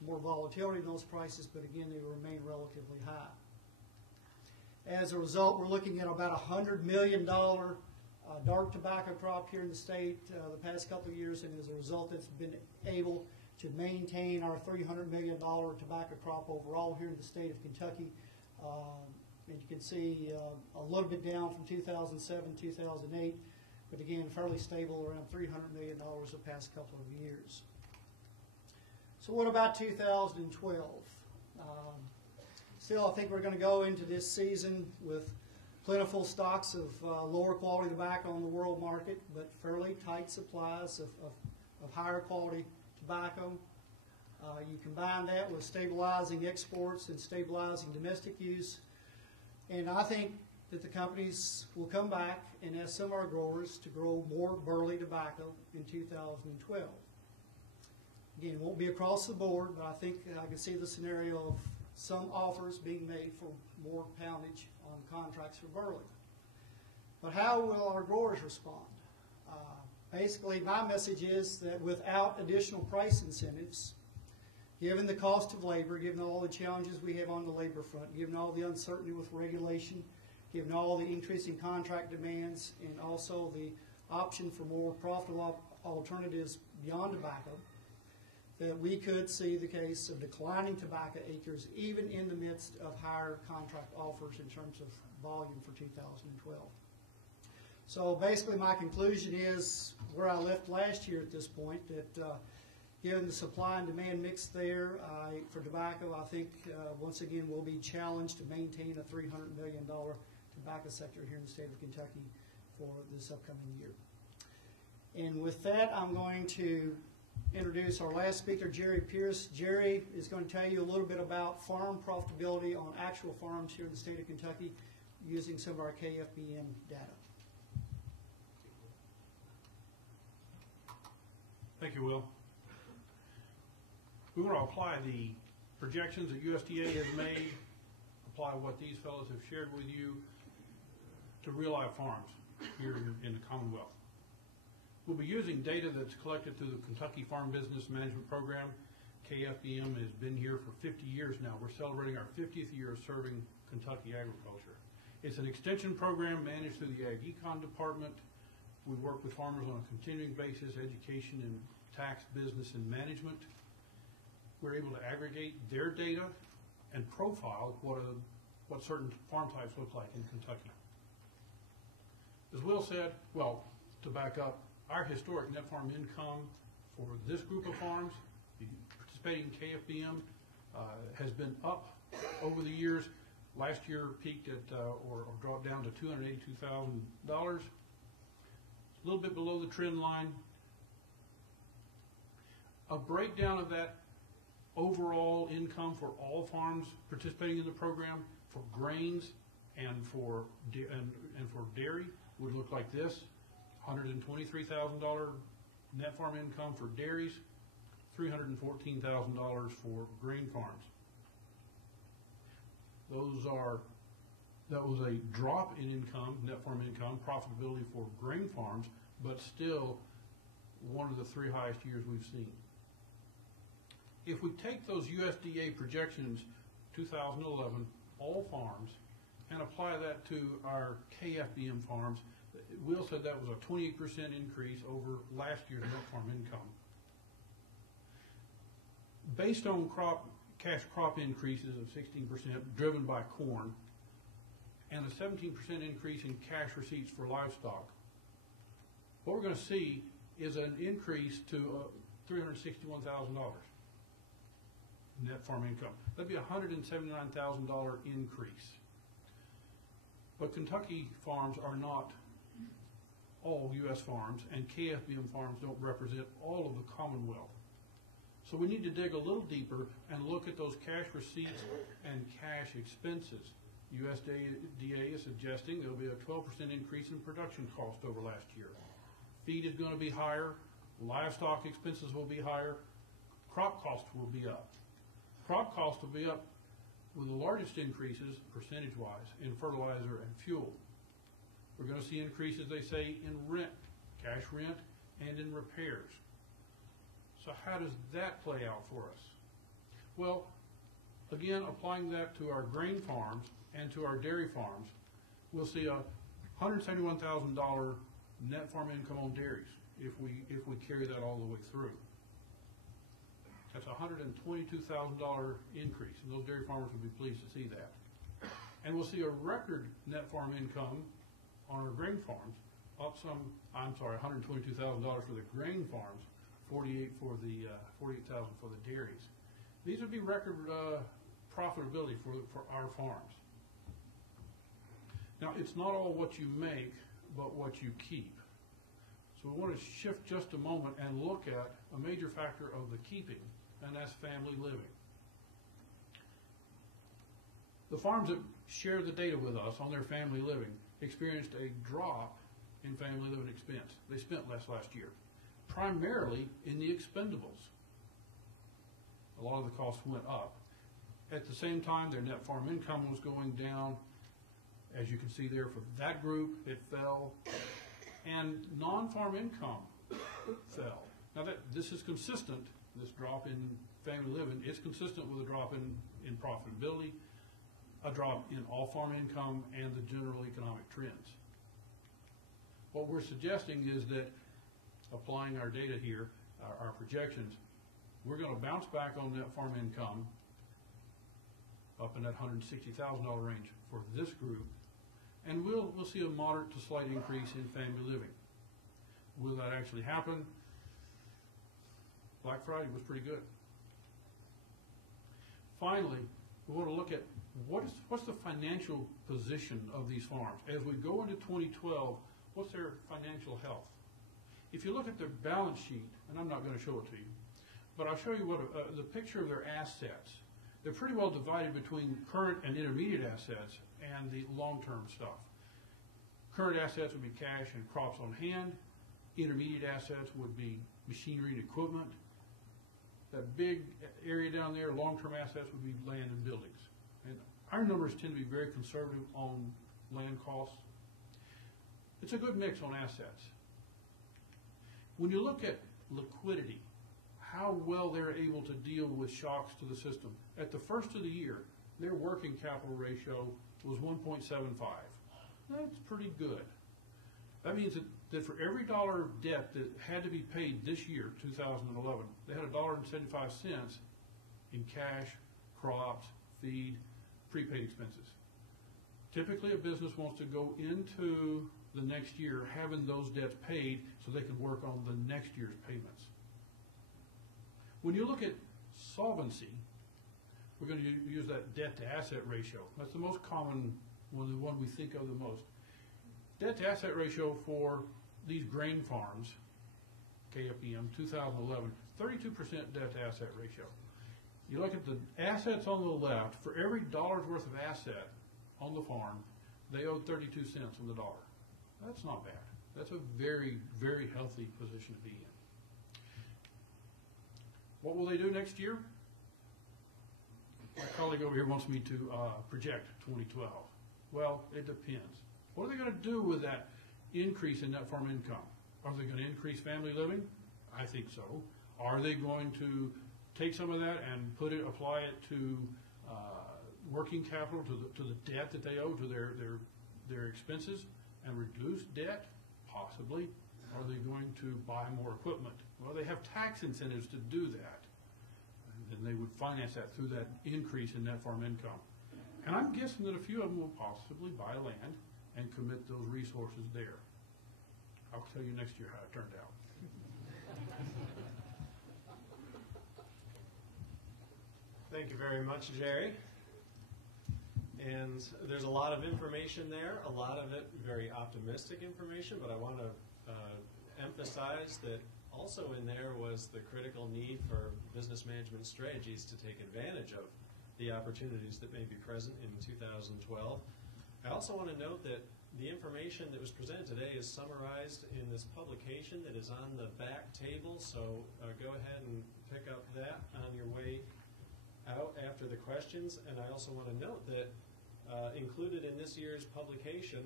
more volatility in those prices, but again, they remain relatively high. As a result, we're looking at about $100 million dark tobacco crop here in the state the past couple of years, and as a result, it's been able to maintain our $300 million tobacco crop overall here in the state of Kentucky. And you can see a little bit down from 2007, 2008, but again, fairly stable around $300 million the past couple of years. So what about 2012? Still, I think we're going to go into this season with plentiful stocks of lower quality tobacco on the world market, but fairly tight supplies of higher quality tobacco. You combine that with stabilizing exports and stabilizing domestic use, and I think that the companies will come back and ask some of our growers to grow more burley tobacco in 2012. Again, it won't be across the board, but I think I can see the scenario of some offers being made for more poundage on contracts for burley. But how will our growers respond? Basically, my message is that without additional price incentives, given the cost of labor, given all the challenges we have on the labor front, given all the uncertainty with regulation, given all the increasing contract demands, and also the option for more profitable alternatives beyond tobacco, that we could see the case of declining tobacco acres even in the midst of higher contract offers in terms of volume for 2012. So basically my conclusion is where I left last year at this point, that given the supply and demand mix there for tobacco, I think once again we'll be challenged to maintain a $300 million tobacco sector here in the state of Kentucky for this upcoming year. And with that, I'm going to introduce our last speaker, Jerry Pierce. Jerry is going to tell you a little bit about farm profitability on actual farms here in the state of Kentucky using some of our KFBM data. Thank you, Will. We want to apply the projections that USDA has made, apply what these fellows have shared with you to real-life farms here in the Commonwealth. We'll be using data that's collected through the Kentucky Farm Business Management Program. KFBM has been here for 50 years now. We're celebrating our 50th year of serving Kentucky agriculture. It's an extension program managed through the Ag Econ Department. We work with farmers on a continuing basis, education and tax, business, and management. We're able to aggregate their data and profile what certain farm types look like in Kentucky. As Will said, well, to back up, our historic net farm income for this group of farms, participating in KFBM, has been up over the years. Last year peaked at, or dropped down to $282,000. A little bit below the trend line. A breakdown of that overall income for all farms participating in the program for grains and for dairy would look like this: $123,000 net farm income for dairies, $314,000 for grain farms. That was a drop in income, net farm income, profitability for grain farms, but still one of the three highest years we've seen. If we take those USDA projections, 2011, all farms, and apply that to our KFBM farms, Will said that was a 28% increase over last year's net farm income. Based on cash crop increases of 16% driven by corn, and a 17% increase in cash receipts for livestock, what we're going to see is an increase to $361,000 net farm income. That'd be a $179,000 increase. But Kentucky farms are not all U.S. farms, and KFBM farms don't represent all of the Commonwealth. So we need to dig a little deeper and look at those cash receipts and cash expenses. USDA is suggesting there'll be a 12% increase in production cost over last year. Feed is going to be higher, livestock expenses will be higher, crop costs will be up. Crop costs will be up with the largest increases, percentage-wise, in fertilizer and fuel. We're going to see increases, they say, in rent, cash rent, and in repairs. So how does that play out for us? Well, again, applying that to our grain farms and to our dairy farms, we'll see a $171,000 net farm income on dairies if we carry that all the way through. That's a $122,000 increase, and those dairy farmers will be pleased to see that. And we'll see a record net farm income on our grain farms, up some, $122,000 for the grain farms, $48,000 for the dairies. These would be record profitability for our farms. Now, it's not all what you make, but what you keep. So we want to shift just a moment and look at a major factor of the keeping, and that's family living. The farms that share the data with us on their family living experienced a drop in family living expense. They spent less last year, primarily in the expendables. A lot of the costs went up. At the same time, their net farm income was going down. As you can see there, for that group, it fell. And non-farm income fell. Now, this is consistent, this drop in family living, it's consistent with a drop in profitability, a drop in all farm income, and the general economic trends. What we're suggesting is that, applying our data here, our projections, we're going to bounce back on net farm income up in that $160,000 range for this group, and we'll see a moderate to slight increase in family living. Will that actually happen? Black Friday was pretty good. Finally, we want to look at what's the financial position of these farms. As we go into 2012, what's their financial health? If you look at their balance sheet, and I'm not going to show it to you, but I'll show you what the picture of their assets. They're pretty well divided between current and intermediate assets and the long-term stuff. Current assets would be cash and crops on hand. Intermediate assets would be machinery and equipment. That big area down there, long-term assets, would be land and buildings. And our numbers tend to be very conservative on land costs. It's a good mix on assets. When you look at liquidity, how well they're able to deal with shocks to the system. At the first of the year, their working capital ratio was 1.75. That's pretty good. That means that for every dollar of debt that had to be paid this year, 2011, they had $1.75 in cash, crops, feed, prepaid expenses. Typically, a business wants to go into the next year having those debts paid so they can work on the next year's payments. When you look at solvency, we're going to use that debt-to-asset ratio. That's the most common one, the one we think of the most. Debt-to-asset ratio for these grain farms, KFBM, 2011, 32% debt-to-asset ratio. You look at the assets on the left, for every dollar's worth of asset on the farm, they owe 32 cents on the dollar. That's not bad. That's a very, very healthy position to be in. What will they do next year? My colleague over here wants me to project 2012. Well, it depends. What are they going to do with that increase in net farm income? Are they going to increase family living? I think so. Are they going to take some of that and apply it to working capital, to the debt that they owe, to their expenses, and reduce debt? Possibly. Are they going to buy more equipment? Well, they have tax incentives to do that. And then they would finance that through that increase in net farm income. And I'm guessing that a few of them will possibly buy land and commit those resources there. I'll tell you next year how it turned out. Thank you very much, Jerry. And there's a lot of information there, a lot of it very optimistic information, but I want to emphasize that also in there was the critical need for business management strategies to take advantage of the opportunities that may be present in 2012. I also want to note that the information that was presented today is summarized in this publication that is on the back table, so go ahead and pick up that on your way out after the questions. And I also want to note that included in this year's publication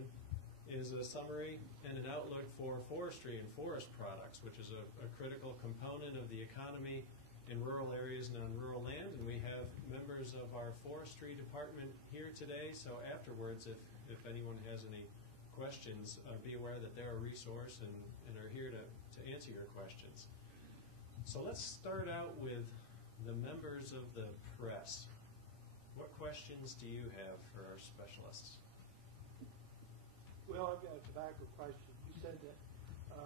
is a summary and an outlook for forestry and forest products, which is a critical component of the economy in rural areas and on rural land. And we have members of our forestry department here today, so afterwards, if anyone has any questions, be aware that they're a resource and are here to answer your questions. So let's start out with the members of the press. What questions do you have for our specialists? Well, I've got a tobacco question. You said that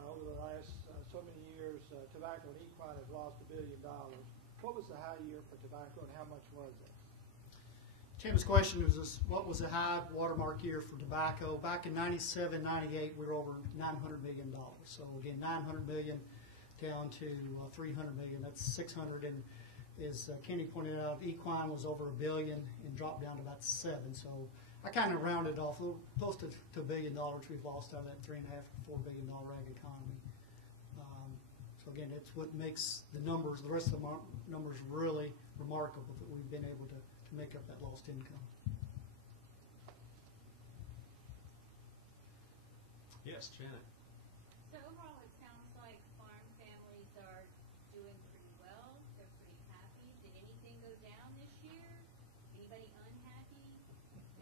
over the last so many years, tobacco and equine has lost $1 billion. What was the high year for tobacco, and how much was it? Tim's question was this, what was the high watermark year for tobacco? Back in 97, 98, we were over $900 million. So again, $900 million down to $300 million. That's 600, and as Kenny pointed out, equine was over $1 billion and dropped down to about 7. So I kind of rounded off close to $1 billion we've lost out of that $3.5 to $4 billion ag economy. So again, it's what makes the numbers, the rest of the numbers, really remarkable that we've been able to make up that lost income. Yes, Janet. So overall, it sounds like farm families are doing pretty well. They're pretty happy. Did anything go down this year? Anybody unhappy?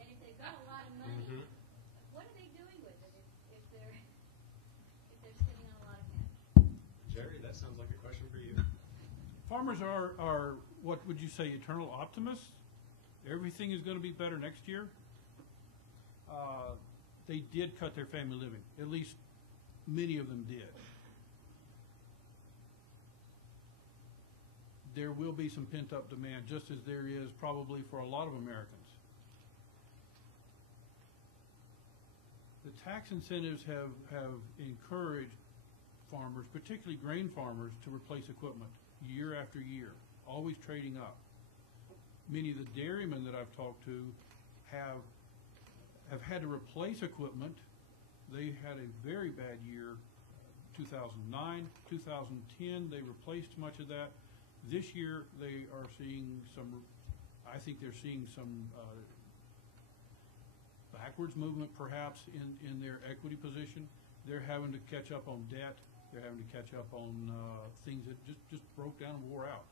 And if they've got a lot of money, what are they doing with it if they're sitting on a lot of cash? Jerry, that sounds like a question for you. Farmers are what would you say, eternal optimists? Everything is going to be better next year. They did cut their family living. At least many of them did. There will be some pent-up demand, just as there is probably for a lot of Americans. The tax incentives have encouraged farmers, particularly grain farmers, to replace equipment year after year, always trading up. Many of the dairymen that I've talked to have had to replace equipment. They had a very bad year, 2009, 2010. They replaced much of that. This year they are seeing some, I think they're seeing some backwards movement perhaps in their equity position. They're having to catch up on debt. They're having to catch up on things that just broke down and wore out.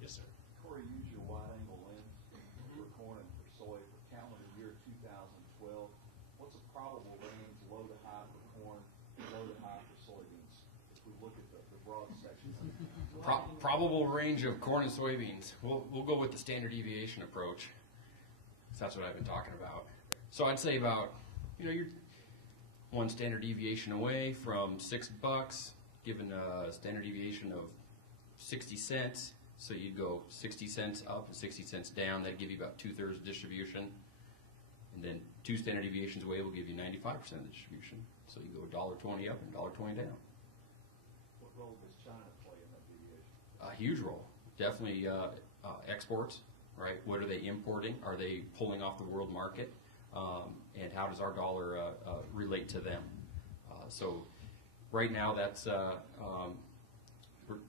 Yes, sir. Corey, use your wide-angle lens for corn and for soy for calendar year 2012. What's a probable range, low to high for corn, low to high for soybeans? If we look at the broad section. Probable range of corn and soybeans. We'll go with the standard deviation approach. So that's what I've been talking about. So I'd say about, you're one standard deviation away from $6, given a standard deviation of 60 cents. So you'd go 60 cents up and 60 cents down. That'd give you about 2/3 distribution. And then 2 standard deviations away will give you 95% of the distribution. So you go $1.20 up and $1.20 down. What role does China play in that deviation? A huge role. Definitely exports, right? What are they importing? Are they pulling off the world market? And how does our dollar relate to them? So right now that's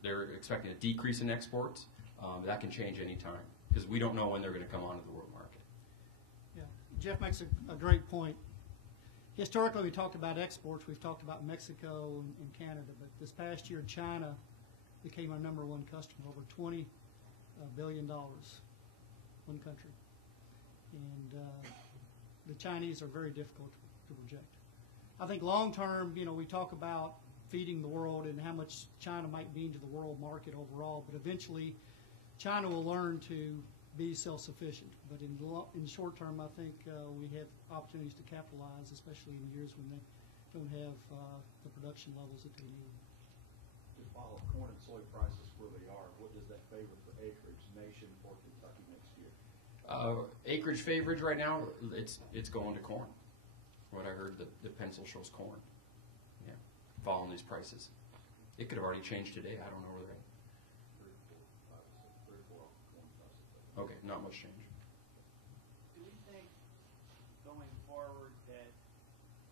they're expecting a decrease in exports. That can change any time because we don't know when they're going to come onto the world market. Yeah, Jeff makes a great point. Historically, we talked about exports. We've talked about Mexico and Canada, but this past year, China became our #1 customer, over $20 billion, one country. And the Chinese are very difficult to project. I think long term, we talk about feeding the world and how much China might mean to the world market overall, but eventually China will learn to be self-sufficient. But in the short term, I think we have opportunities to capitalize, especially in years when they don't have the production levels that they need. Just follow corn and soy prices where they are, what does that favor for acreage nation for Kentucky next year? Acreage favorage right now, it's going to corn. What I heard, the pencil shows corn. Yeah, following these prices. It could have already changed today. I don't know where they're at. 3 or 4 off the corn prices. Okay, not much change. Do we think going forward that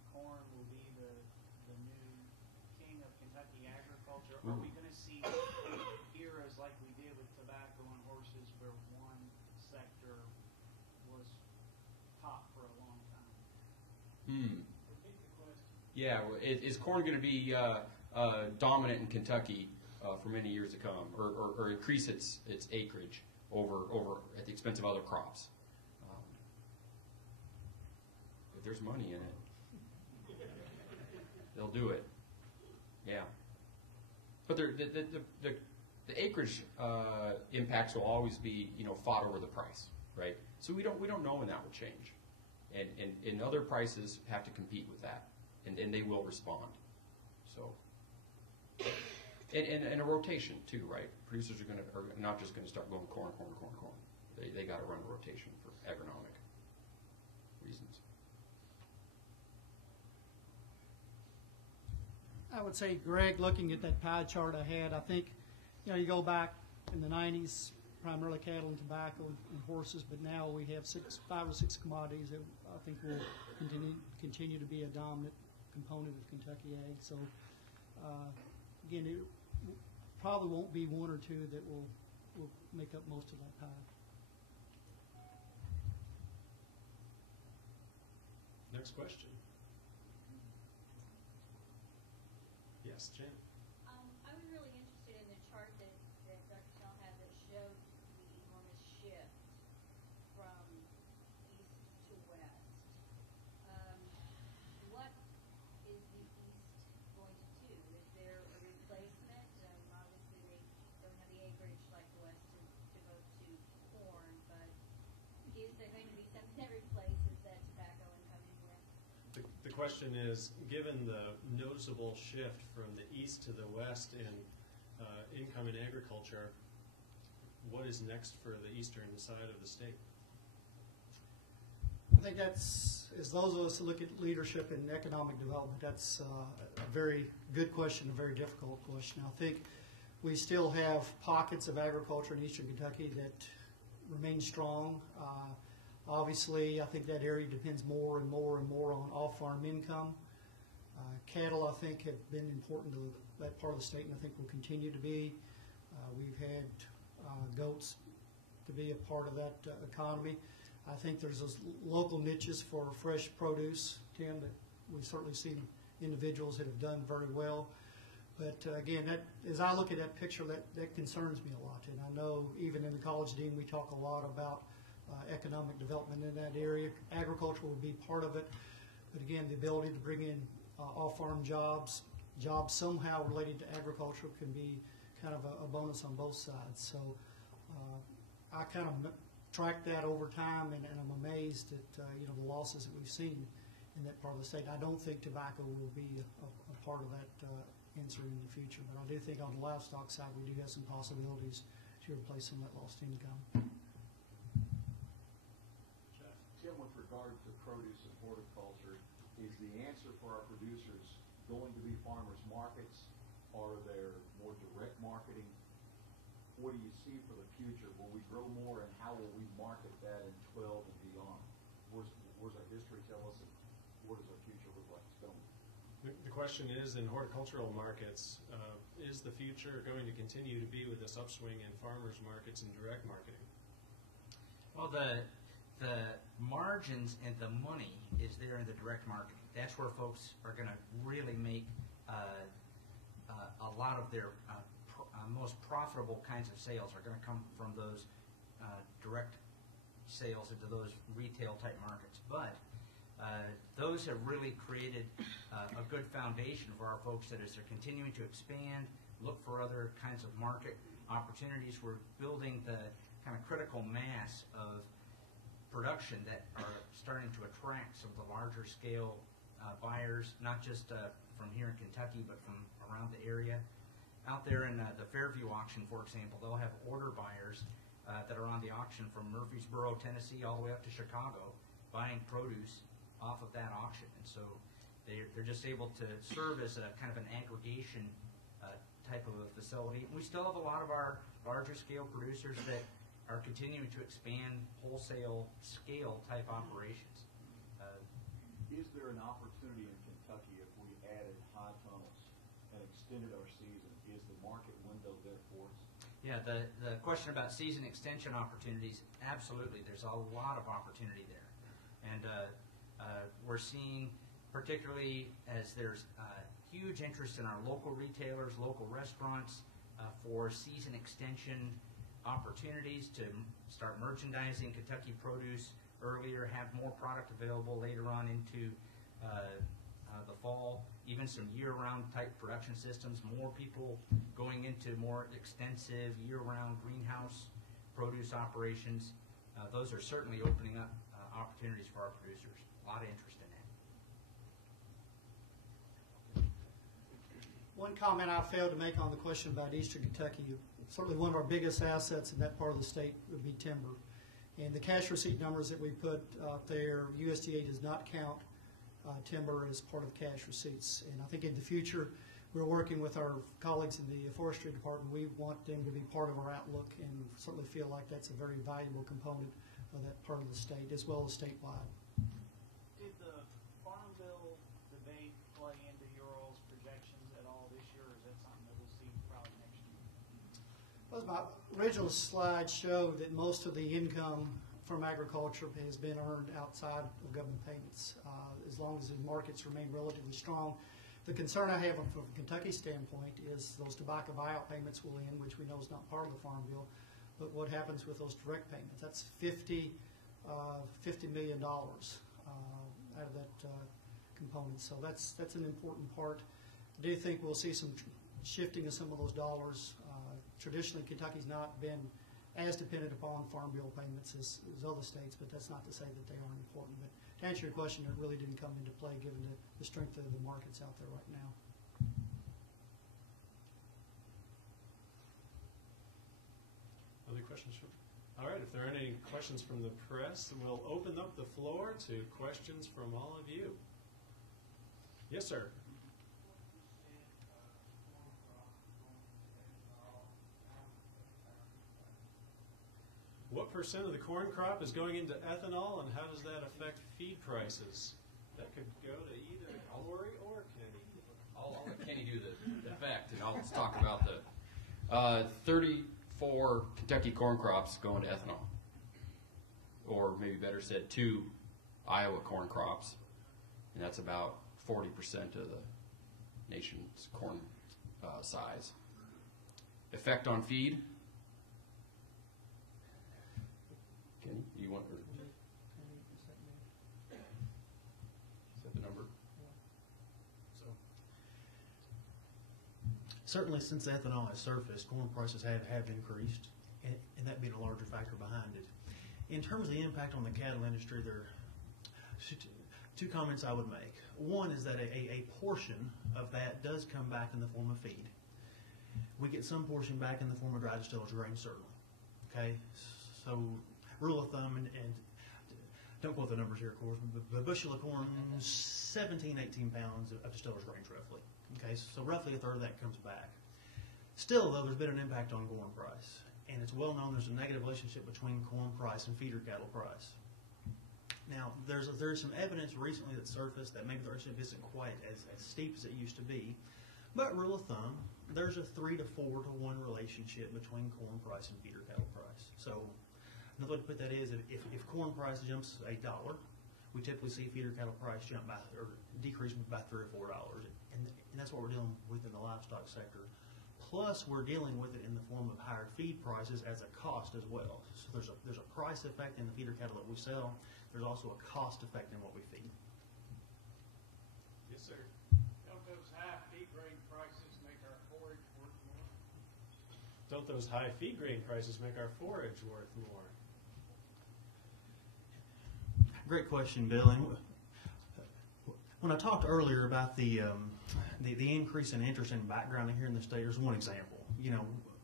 corn will be the new king of Kentucky agriculture? Or are we going to see eras like we did with tobacco and horses where one sector was top for a long time? Repeat the question. Yeah, is corn going to be dominant in Kentucky for many years to come, or increase its acreage over at the expense of other crops? If there's money in it, they'll do it. Yeah, but the acreage impacts will always be fought over the price, right? So we don't know when that will change, and other prices have to compete with that, and they will respond. So. And a rotation too, right? Producers are not just going to start going corn. They got to run a rotation for agronomic reasons. I would say, Greg, looking at that pie chart I had, I think, you go back in the 90s, primarily cattle and tobacco and horses, but now we have 5 or 6 commodities that I think will continue to be a dominant component of Kentucky ag. So, again, it probably won't be 1 or 2 that will make up most of that pie. Next question. Yes, Jen. I was really interested in the chart that Dr. Snell had that showed the enormous shift from east to west. What is the east going to do? Is there a replacement? Obviously, they don't have the acreage like the west to go to corn, but is there going to be something that replaces that tobacco incoming west? The question is, given the noticeable shift from the east to the west in income in agriculture, what is next for the eastern side of the state? I think that's, as those of us who look at leadership and economic development, that's a very good question, a very difficult question. I think we still have pockets of agriculture in eastern Kentucky that remain strong. Obviously, I think that area depends more and more and more on off-farm income. Cattle, I think, have been important to that part of the state, and I think will continue to be. We've had goats to be a part of that economy. I think there's those local niches for fresh produce, Tim, that we've certainly seen individuals that have done very well. But again, as I look at that picture, that concerns me a lot. And I know even in the College Dean, we talk a lot about economic development in that area. Agriculture will be part of it. But again, the ability to bring in off-farm jobs somehow related to agriculture can be kind of a bonus on both sides. So I kind of track that over time, and I'm amazed at the losses that we've seen in that part of the state. I don't think tobacco will be a part of that answer in the future, but I do think on the livestock side we do have some possibilities to replace some of that lost income. Tim, with regard to produce and horticulture, is the answer for our producers going to be farmers markets? Are there more direct marketing? What do you see for the future? Will we grow more, and how will we market that in 12 and beyond? Where's our history tell us, and what does our future look like it's going? The question is, in horticultural markets, is the future going to continue to be with this upswing in farmers markets and direct marketing? Well, the margins and the money is there in the direct marketing. That's where folks are going to really make a lot of their most profitable kinds of sales are going to come from those direct sales into those retail type markets. But those have really created a good foundation for our folks that as they're continuing to expand, look for other kinds of market opportunities, we're building the kind of critical mass of production that are starting to attract some of the larger scale buyers, not just from here in Kentucky, but from around the area. out there in the Fairview auction, for example, they'll have order buyers that are on the auction from Murfreesboro, Tennessee, all the way up to Chicago, buying produce off of that auction. And so they're just able to serve as a kind of an aggregation type of a facility. We still have a lot of our larger scale producers that are continuing to expand wholesale scale type operations. Is there an opportunity in Kentucky if we added high tunnels and extended our season? Is the market window there for us? Yeah, the question about season extension opportunities, absolutely. There's a lot of opportunity there. And we're seeing, particularly as there's huge interest in our local retailers, local restaurants, for season extension opportunities to start merchandising Kentucky produce earlier, have more product available later on into the fall, even some year-round type production systems, more people going into more extensive year-round greenhouse produce operations. Those are certainly opening up opportunities for our producers. A lot of interest in that. One comment I failed to make on the question about Eastern Kentucky, certainly one of our biggest assets in that part of the state would be timber. And the cash receipt numbers that we put up there, USDA does not count timber as part of cash receipts. And I think in the future, we're working with our colleagues in the forestry department. We want them to be part of our outlook and certainly feel like that's a very valuable component of that part of the state, as well as statewide. Did the Farm Bill debate play into your all's projections at all this year, or is that something that we'll see probably next year? Well, my original slide showed that most of the income from agriculture has been earned outside of government payments, as long as the markets remain relatively strong. The concern I have from a Kentucky standpoint is those tobacco buyout payments will end, which we know is not part of the Farm Bill, but what happens with those direct payments? That's $50 million out of that component, so that's an important part. I do think we'll see some shifting of some of those dollars. Traditionally, Kentucky's not been as dependent upon Farm Bill payments as other states, but that's not to say that they aren't important. But to answer your question, it really didn't come into play given the strength of the markets out there right now. Other questions from? All right, if there aren't any questions from the press, then we'll open up the floor to questions from all of you. Yes, sir. What percent of the corn crop is going into ethanol, and how does that affect feed prices? That could go to either Lori or Kenny. I'll let Kenny do the effect, and I'll just talk about the 34 Kentucky corn crops going to ethanol. Or maybe better said, 2 Iowa corn crops. And that's about 40% of the nation's corn size. Effect on feed? Kenny, you want to? Is that the number? So, certainly since ethanol has surfaced, corn prices have increased, and that being a larger factor behind it. In terms of the impact on the cattle industry, there are 2 comments I would make. One is that a portion of that does come back in the form of feed. We get some portion back in the form of dry distillers grain, certainly. Okay, so rule of thumb, and don't quote the numbers here, of course, but a bushel of corn, 17, 18 pounds of distillers grains, roughly. Okay, so roughly a third of that comes back. Still, though, there's been an impact on corn price, and it's well known there's a negative relationship between corn price and feeder cattle price. Now, there's some evidence recently that surfaced that maybe the relationship isn't quite as steep as it used to be, but rule of thumb, there's a 3 to 4 to 1 relationship between corn price and feeder cattle price. So another way to put that is if corn price jumps $1, we typically see feeder cattle price jump by or decrease by $3 or $4, and that's what we're dealing with in the livestock sector. Plus, we're dealing with it in the form of higher feed prices as a cost as well. So there's a price effect in the feeder cattle that we sell. There's also a cost effect in what we feed. Yes, sir. Don't those high feed grain prices make our forage worth more? Don't those high feed grain prices make our forage worth more? Great question, Bill. And when I talked earlier about the the increase in interest and background here in the state. There's one example.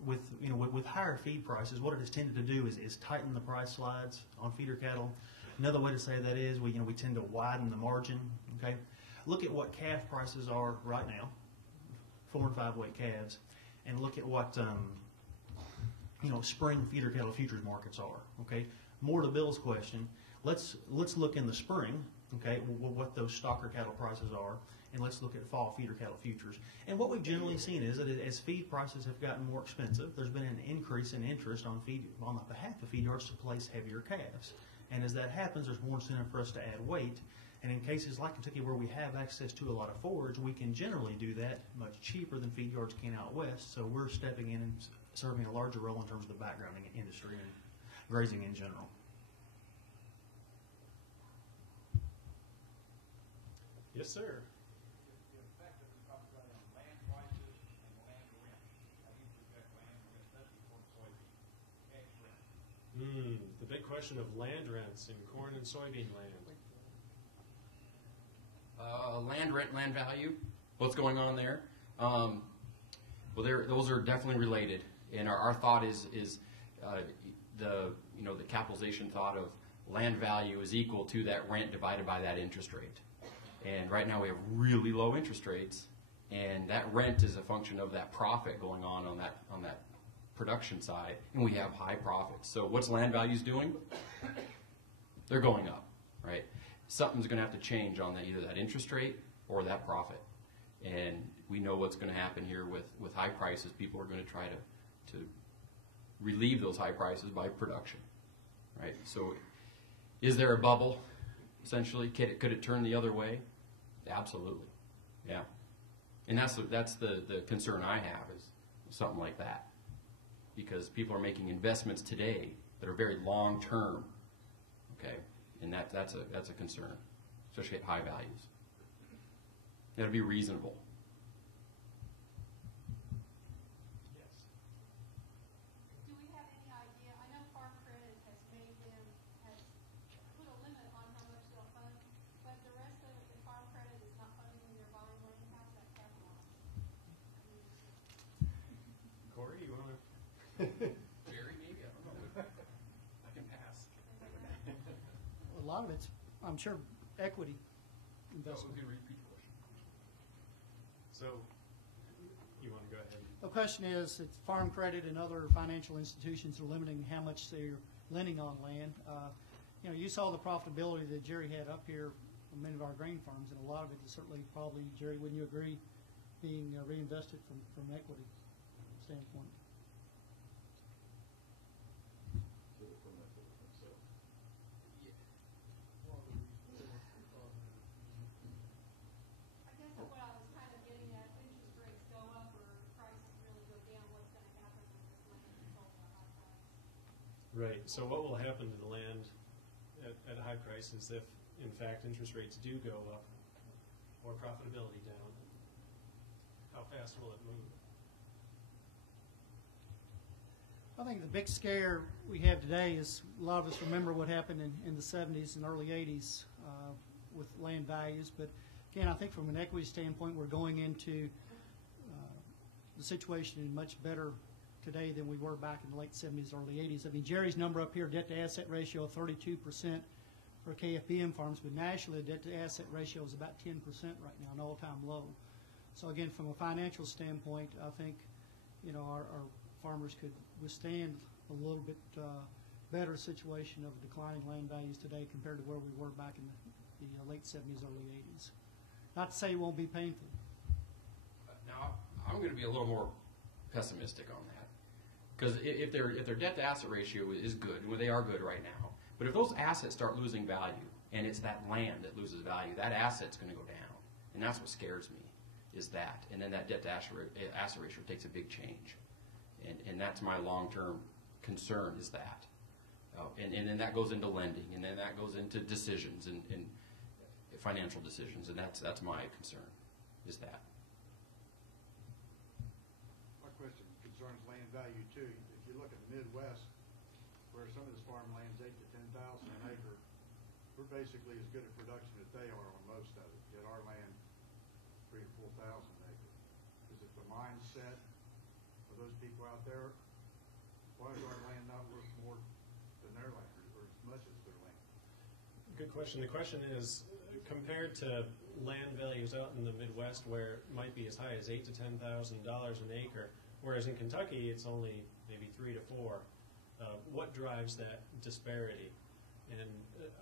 With higher feed prices, what it has tended to do is tighten the price slides on feeder cattle. Another way to say that is we tend to widen the margin. Okay, look at what calf prices are right now, 4 and 5 weight calves, and look at what spring feeder cattle futures markets are. Okay, more to Bill's question. Let's look in the spring. Okay, what those stocker cattle prices are, and let's look at fall feeder cattle futures. And what we've generally seen is that as feed prices have gotten more expensive, there's been an increase in interest on the behalf of feed yards to place heavier calves. And as that happens, there's more incentive for us to add weight. And in cases like Kentucky where we have access to a lot of forage, we can generally do that much cheaper than feed yards can out west. So we're stepping in and serving a larger role in terms of the backgrounding industry and grazing in general. Yes, sir. The big question of land rents in corn and soybean land. Land rent, land value, what's going on there? Those are definitely related, and our thought is the capitalization thought of land value is equal to that rent divided by that interest rate. And right now we have really low interest rates, and that rent is a function of that profit going on that production side, and we have high profits. So what's land values doing? They're going up, right? Something's going to have to change on either that interest rate or that profit. And we know what's going to happen here with high prices. People are going to try to relieve those high prices by production, right? So is there a bubble, essentially? Could it turn the other way? Absolutely, yeah. And that's the concern I have is something like that. Because people are making investments today that are very long term, okay, and that's a concern, especially at high values. Got to be reasonable. Yes. Do we have any idea? I know Farm Credit has put a limit on how much they'll fund, but the rest of it, the Farm Credit is not funding when they're buying land. How's that capitalized? Corey, you want to? Jerry, maybe, I don't know. I can pass. A lot of it's, I'm sure, equity investment. Repeat the question. So, you want to go ahead? The question is, it's Farm Credit and other financial institutions are limiting how much they're lending on land. You saw the profitability that Jerry had up here on many of our grain farms, and a lot of it is certainly probably, Jerry, wouldn't you agree, being reinvested from an equity standpoint? I guess what I was kind of getting at, interest rates go up or prices really go down, what's going to happen when this land is sold at a high price? Right. So what will happen to the land at high prices if, in fact, interest rates do go up or profitability down? How fast will it move? I think the big scare we have today is a lot of us remember what happened in the 70s and early 80s with land values. But again, I think from an equity standpoint, we're going into the situation in much better today than we were back in the late 70s, early 80s. I mean, Jerry's number up here, debt-to-asset ratio of 32% for KFPM farms, but nationally, the debt-to-asset ratio is about 10% right now, an all-time low. So again, from a financial standpoint, I think, our farmers could withstand a little bit better situation of declining land values today compared to where we were back in the late 70s, early 80s. Not to say it won't be painful. Now, I'm going to be a little more pessimistic on that. Because if their debt-to-asset ratio is good, well, they are good right now, but if those assets start losing value, and it's that land that loses value, that asset's going to go down. And that's what scares me, is that. And then that debt-to-asset ratio takes a big change. And that's my long-term concern, is that. And then that goes into lending, and then that goes into decisions and financial decisions, and that's my concern, is that. My question concerns land value too. If you look at the Midwest, where some of this farmland's 8,000 to 10,000 an acre, we're basically as good at production as they are on most of it. Yet our land 3,000 to 4,000 an the mindset of those people out there? Why is our land not worth more than their land, or as much as their land? Good question. The question is, compared to land values out in the Midwest where it might be as high as $8,000 to $10,000 an acre, whereas in Kentucky it's only maybe 3 to 4. What drives that disparity? And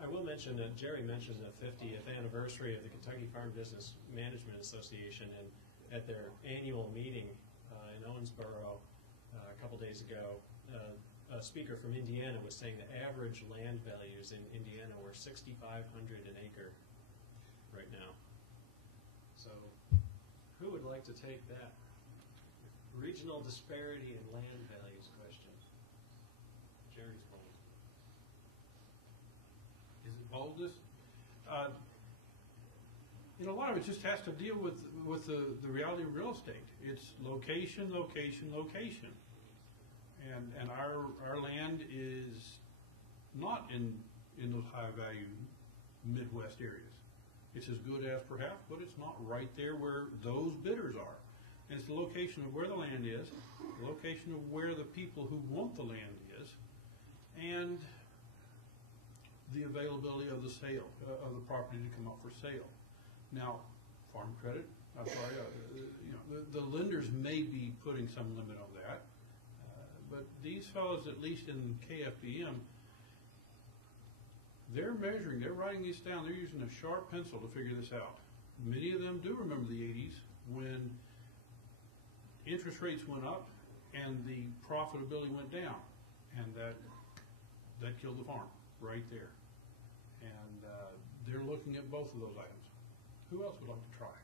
I will mention that Jerry mentioned the 50th anniversary of the Kentucky Farm Business Management Association, and at their annual meeting in Owensboro a couple days ago, a speaker from Indiana was saying the average land values in Indiana were $6,500 an acre right now. So, who would like to take that regional disparity in land values question? Jerry's bold. Is it boldness? A lot of it just has to deal with the reality of real estate. It's location, location, location. And our land is not in those high value Midwest areas. It's as good as perhaps, but it's not right there where those bidders are. And it's the location of where the land is, the location of where the people who want the land is, and the availability of the sale, of the property to come up for sale. Now, Farm Credit, the lenders may be putting some limit on that, but these fellows, at least in KFBM, they're measuring, they're writing these down, they're using a sharp pencil to figure this out. Many of them do remember the 80s when interest rates went up and the profitability went down, and that killed the farm right there. And they're looking at both of those items. Who else would like to try?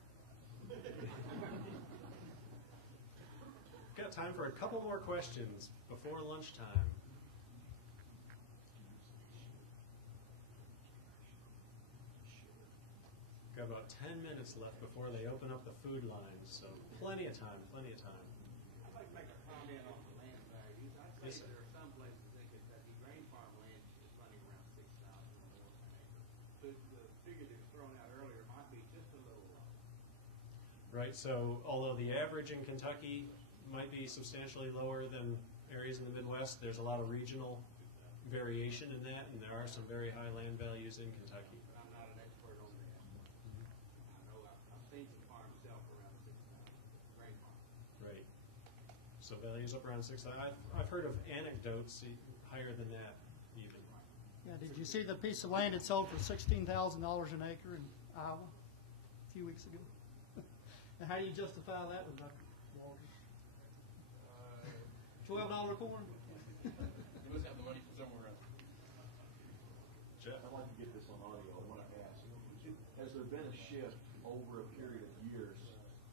Got time for a couple more questions before lunchtime. Got about 10 minutes left before they open up the food lines, so plenty of time, plenty of time. I'd like to make a comment on the land values. I say Yes, sir. there are some places in Kentucky, grain farm land is running around 6,000 or more an acre. The figure that was thrown out earlier might be just a little low. Right, so although the average in Kentucky might be substantially lower than areas in the Midwest, there's a lot of regional variation in that, and there are some very high land values in Kentucky. But I'm not an expert on that. I know I've seen some farms sell for around 6,000, grain farms. Right. So values up around 6,000. I've heard of anecdotes higher than that even. Yeah, did you see the piece of land that sold for $16,000 an acre in Iowa a few weeks ago? Now, how do you justify that with Dr. Walters? $12 corn? You must have the money from somewhere else. Jeff? I'd like to get this on audio. I want to ask, has there been a shift over a period of years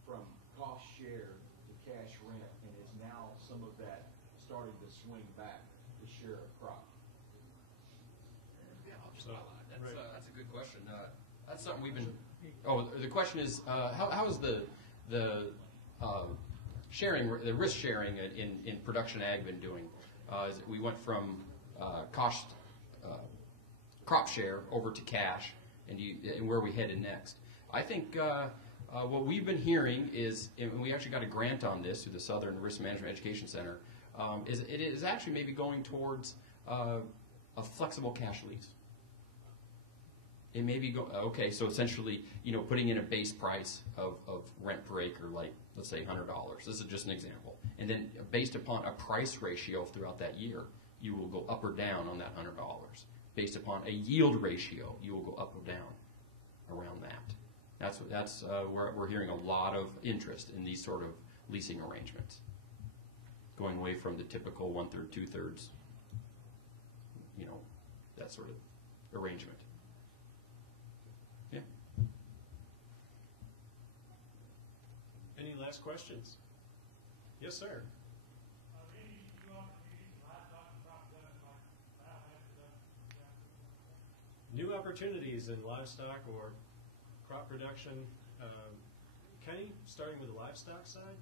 from cost share to cash rent, and is now some of that starting to swing back to share of crop? Yeah, I'll just highlight. That's a good question. That's something we've been. Oh, the question is how is the sharing, the risk sharing in production ag been doing? We went from crop share over to cash, and where are we headed next? I think what we've been hearing is, and we actually got a grant on this through the Southern Risk Management Education Center, it is actually maybe going towards a flexible cash lease. It may be okay. So essentially, putting in a base price of rent per acre, like let's say $100. This is just an example, and then based upon a price ratio throughout that year, you will go up or down on that $100. Based upon a yield ratio, you will go up or down around that. That's where we're hearing a lot of interest in these sort of leasing arrangements, going away from the typical 1/3, 2/3, that sort of arrangement. Yeah. Any last questions? Yes, sir. New opportunities in livestock or crop production. Kenny, starting with the livestock side?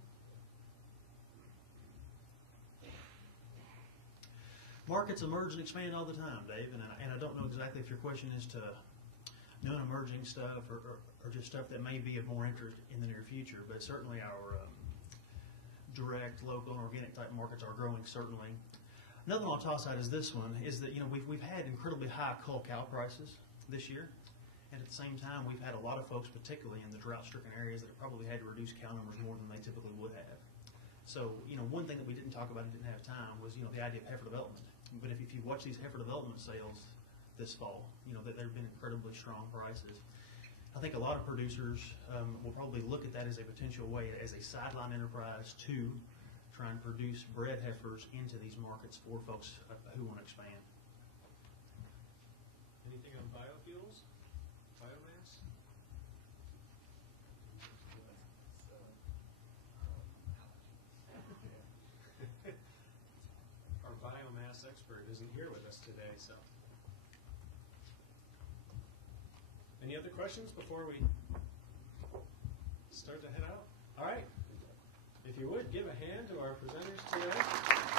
Markets emerge and expand all the time, Dave, and I don't know exactly if your question is to new and emerging stuff or just stuff that may be of more interest in the near future, but certainly our direct, local, and organic type markets are growing certainly. Another one I'll toss out is this one, is that we've had incredibly high cull cow prices this year, and at the same time we've had a lot of folks, particularly in the drought-stricken areas, that have probably had to reduce cow numbers more than they typically would have. So one thing that we didn't talk about and didn't have time was the idea of heifer development. But if you watch these heifer development sales this fall, that there have been incredibly strong prices. I think a lot of producers will probably look at that as a potential way, as a sideline enterprise to try and produce bred heifers into these markets for folks who want to expand. Anything on biofuels? Biomass? Our biomass expert isn't here with us today, so. Any other questions before we start to head out? All right. If you would, give a hand to our presenters today.